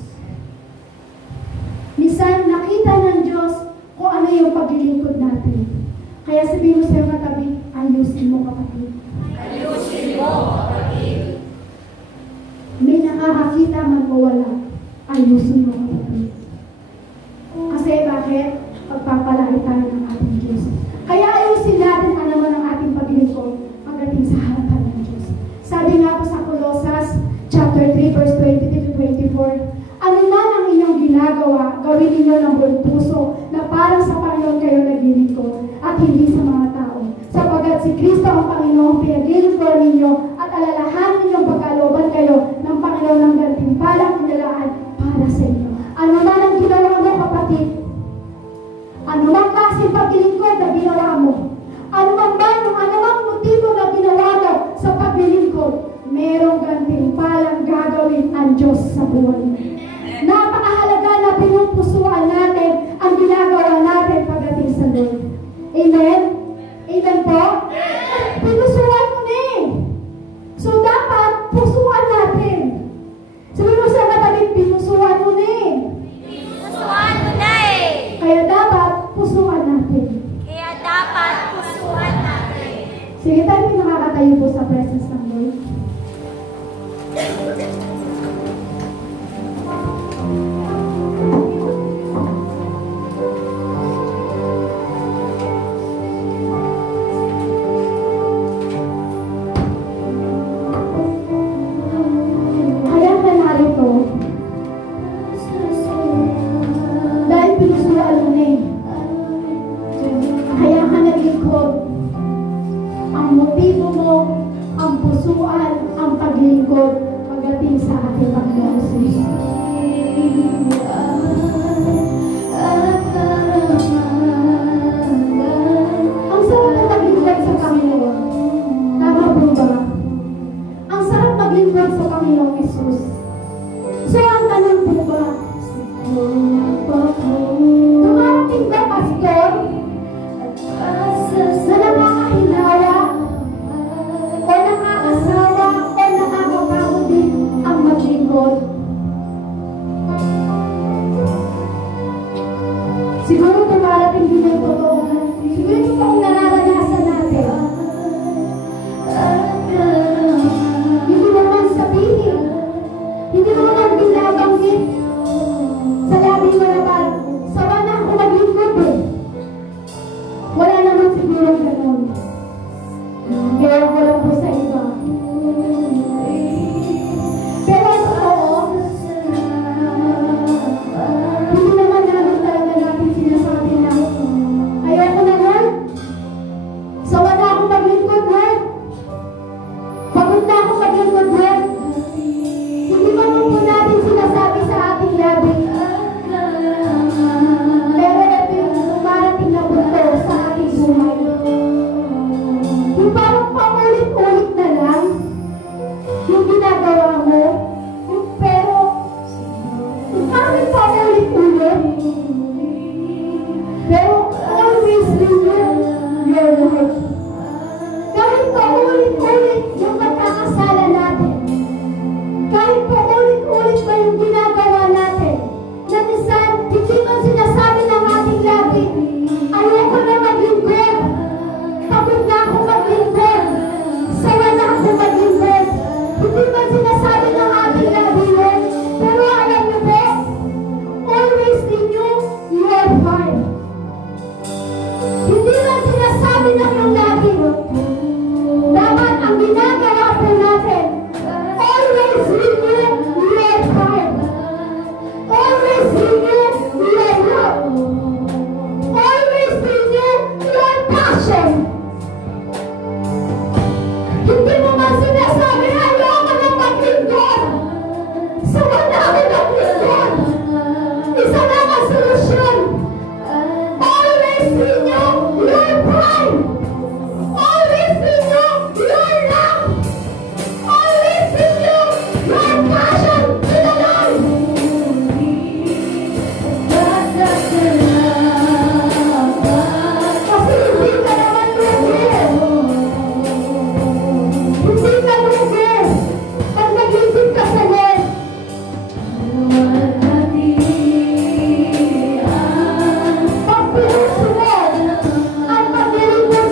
Minsan nakita ng Diyos kung ano yung paglilingkod natin. Kaya sabihin mo sa iyo katabi, ayusin mo kapatid. Ayusin mo, kapatid. May nakakakita man o wala, ayusin mo kapatid. Kasi bakit? Pagpapalait tayo ng ating Diyos. Kaya ayusin natin ano man ang ating paglingkod pagdating sa harapan ng Diyos. Sabi nga po sa Colossus chapter 3 verse 22-24, ano man ang inyong ginagawa, gawin ninyo ng buong puso na parang sa Panginoon kayo naglilingkod at hindi sa mga tao. Sapagkat si Kristo ang Panginoon pinaglilingkod ninyo at alalahanin ninyong pagkalooban kayo ng Panginoon ng gantimpalang inilaan para sa inyo. Ano man ang ginawa mo kapatid, ano man klaseng paglilingkod na ginawa mo, ano man motibo na ginawa mo sa paglilingkod, merong gantimpalang gagawin ang Diyos sa buhay mo. Napakahalaga na pinupusuan natin ang ginagawa natin pagdating sa Lord. Amen? Amen po? Pinusuan mo na eh. So dapat, pusuan natin. Sabi mo sa katabi, pinusuan mo na eh. Pinusuan mo na eh. Kaya dapat, pusuan natin. Kaya dapat pusuan natin. Sige tayo, nakakatayo po sa presence ng Lord. Kaya ka narito, dahil pinusuan mo na eh. Kaya ka naglingkod. Ang motibo mo, ang pusuan, ang paglingkod pagdating sa ating Panginoon Jesus. Ang sarap na maglingkod sa Panginoon. Tama po ba? Ang sarap maglingkod sa Panginoon Jesus. So ang tanong po ba? Dumarating ba, Pastor? Na nakakahinawa o nakakasawa o nakakapagod din ang maglingkod. Siguro dumarating din yung totoo. Siguro yung totoong nararanasan natin. Hindi naman sabihin. Hindi naman binabanggit sa labing malabar. Sawa na ako maglingkod eh. Wala naman siguro ganun. Kaya ko lang po sa iba. Pero totoo, hindi naman namin talaga natin sinasabi na ayoko na Lord. Sawa na ako maglingkod Lord. Pagod na ako maglingkod Lord. Hindi ba po natin sinasabi sa ating labi? Pero ito yung dumarating na punto sa ating buhay. Yung parang paulit-ulit na lang yung ginagawa mo, pero yung parang paulit-ulit, pero always renew your life. Kahit paulit-ulit yung pagkakasala natin, kahit paulit-ulit ba yung ginagawa natin, na minsan, hindi mo sinasabi ng ating labi, ayoko na maglingkod, pagod na ako maglingkod, sawa na ako maglingkod. Hindi ba sinasabi ng ating labi yun? Pero alam niyo po, always renew your heart. Hindi ba sinasabi ng yung labi yun? Dapat ang ginagawa po natin, always renew your heart. Always renew your love. Always renew your passion. Hindi mo man sinasabi, ayoko na maglingkod. Sawa na ako maglingkod. Isa lang ang solusyon. Always renew your pride. Always renew your love. Always renew your passion to the Lord. Kasi hindi ka naman lugi. Hindi ka lugi. Pag nag-isip ka sa Lord. Pag pinusunod at paglilingkod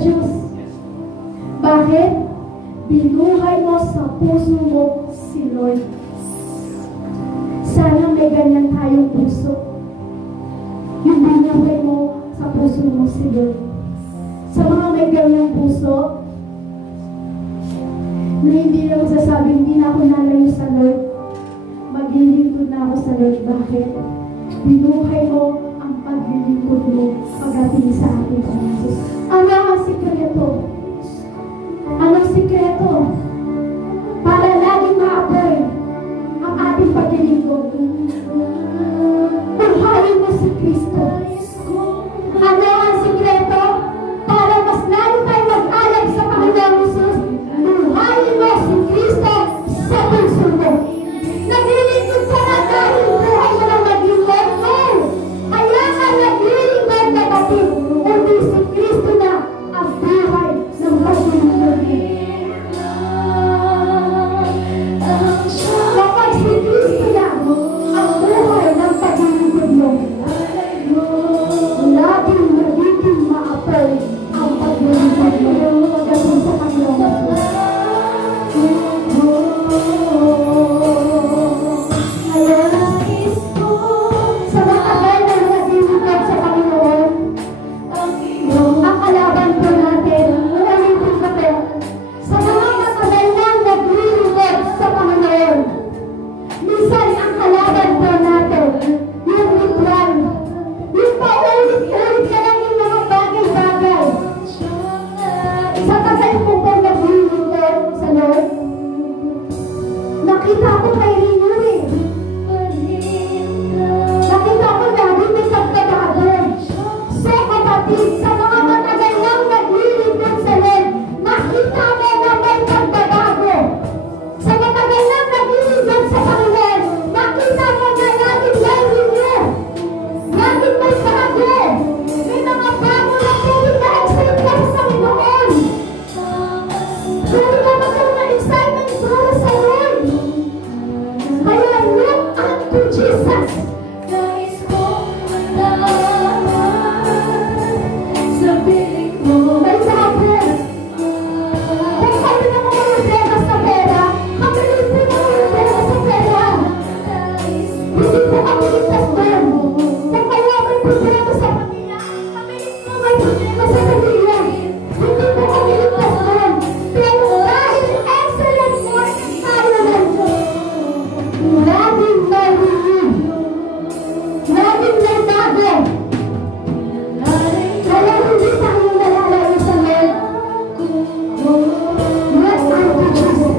Diyos. Bakit? Binuhay mo sa puso mo si Lord. Sana may ganyan tayong puso. Yung binuhay mo sa puso mo si Lord. Sa mga may ganyang puso, na hindi lang sasabing, hindi na ako nalayo sa Lord. Maglilingkod na ako sa Lord. Bakit? Binuhay mo ang paglilingkod mo pagdating sa ating Jesus. Ano ang sikreto? Anong sikreto? Para laging ma-apply ang ating paglilingkod. Buhayin mo si Kristo. Ano ang sikreto? Para mas lalo tayo mag-alab sa Panginoon Jesus. Buhayin mo si Kristo sa puso mo. Naglilingkod ka na dahil buhay mo ng maglingkod mo. Kaya ka naglilingkod na kapit. Hindi si Kristo na ang buhay ng paglilingkod mo. Kapag si Kristo na ang buhay ng paglilingkod mo, laging magiging ma-apply ang paglilingkod mo pagdating sa Panginoon. Sa matagal na naglilingkod sa Panginoon, ang kalaban po natin, ulitin ko po, sa mga matagal na naglilingkod sa Panginoon, minsan ang kalaban po natin, yung ritual, yung paulit-ulit na lang yung mga bagay-bagay. Sa tagal po po naglilingkod sa Lord, nakita ko kay Rino eh. Nakita ko lagi may pagbabago. So kapatid, sa mga matagal lang naglilingkod sa Lord, nakita mo na may pagbabago. Sa matagal lang naglilingkod sa Panginoon, nakita mo na laging may renew. Laging may bago. May mga bago na pwede na-excite ka sa Panginoon. Pwede ka magkaroon ng excitement para sa Lord. Kaya look unto Jesus. May bago. Kung kami na mga problema sa pera, kami rin po mga problema sa pera. Hindi po kami ligtas doon. Kung kaya may problema sa pamilya, kami rin po may problema sa pamilya. Hindi po kami ligtas doon. Pero dahil excellent work tayo nandun, laging may renew. Laging may bago. Kaya hindi tayo nalalayo sa Lord. Look unto Jesus.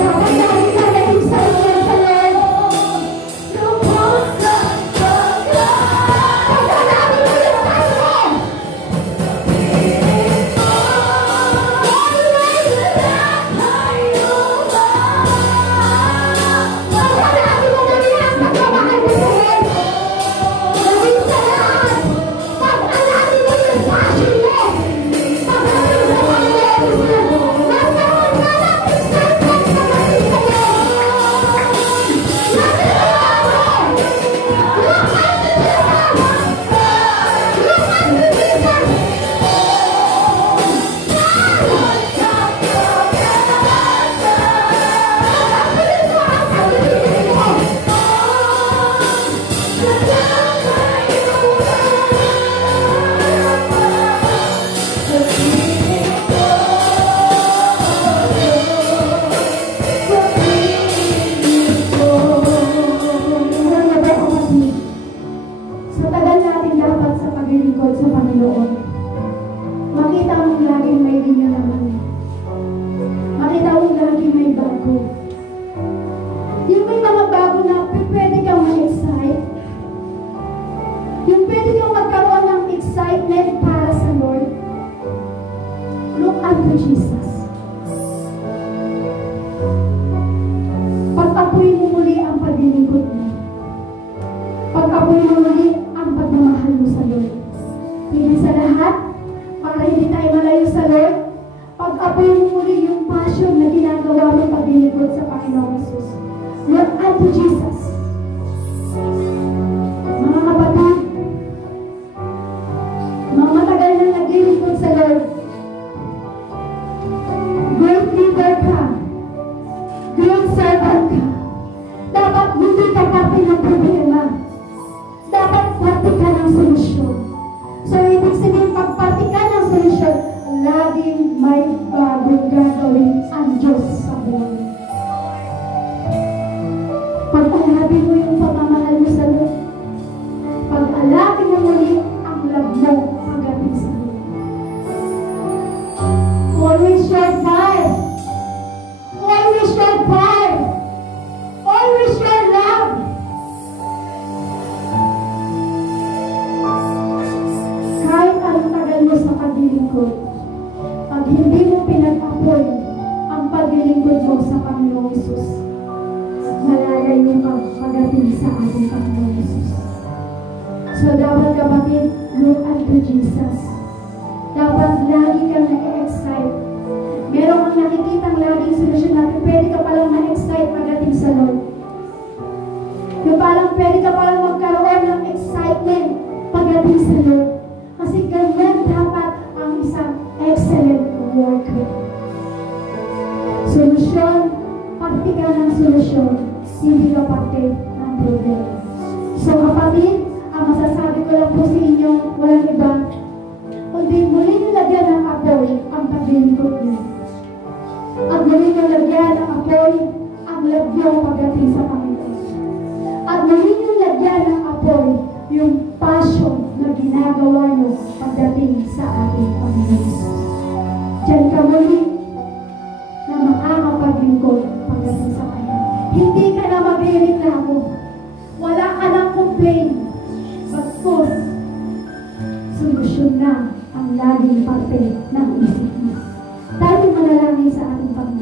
Kapag nakita na excitement sa Lord, pagkalami mo yung tayo. Pagkalami mo muli ang pagmamahal mo sa Lord. Gawin sa lahat. Pagkalami mo yung passion mo. Pagkalami mo ang Lord. Magkaroon ka ng excitement sa pagdating sa Lord. Sa tagal natin dapat sa paglilingkod sa Panginoon, makita mong laging may linya naman. Makita mong laging may bago. Yung may mga bago na pwede kang ma-excite. Yung pwede kang magkaroon ng excitement para sa Lord. Look unto Jesus. Pag-apoy mo muli ang paglilingkod mo. Pag-apoy mo muli ang pagmamahal mo sa Lord. Higit sa lahat, para hindi tayo malayo sa Lord, pag-apoy mo muli yung passion na ginagawa mo paglilingkod sa Panginoon. laging may bagong gagawin ang Diyos sa buhay. Pag-alapin mo yung pagmamahal mo sa Lord. Pag-alapin mo muli ang love mo pagdating sa Lord. Always your fire. Always your fire. Always your love. Kahit anong tagal mo sa paglilingkod, pag hindi mo pinag-apoy ang paglilingkod mo sa Panginoong Hesus, malalayo ka pagdating sa ating Panginoong Hesus. So dapat kapatid, look unto Jesus. Dapat lagi kang na-excite. Meron kang nakikitang laging solusyon natin. Pwede ka palang na-excite pagdating sa Lord. Yung parang pwede ka palang magkaroon ng excitement pagdating sa Lord. Kasi ganyan dapat ang isang excellent worker. Solusyon, parte ka ng solusyon, hindi ka parte ng problema. So kapatid, ang masasabi ko lang po sa inyo, walang iba, kundi muli nyo lagyan ng apoy ang paglilingkod niyo. At muli nyo lagyan ng apoy ang love nyo pagdating sa Panginoon. At muli nyo lagyan ng apoy yung passion na ginagawa nyo pagdating sa ating Panginoon. Diyan ka muli na makakapaglingkod pagdating sa Panginoon. Hindi ka na magre-reklamo. Wala ka nang complain. Bagkus, solusyon na ang laging parte ng isip mo. Tayo manalangin sa ating Panginoon.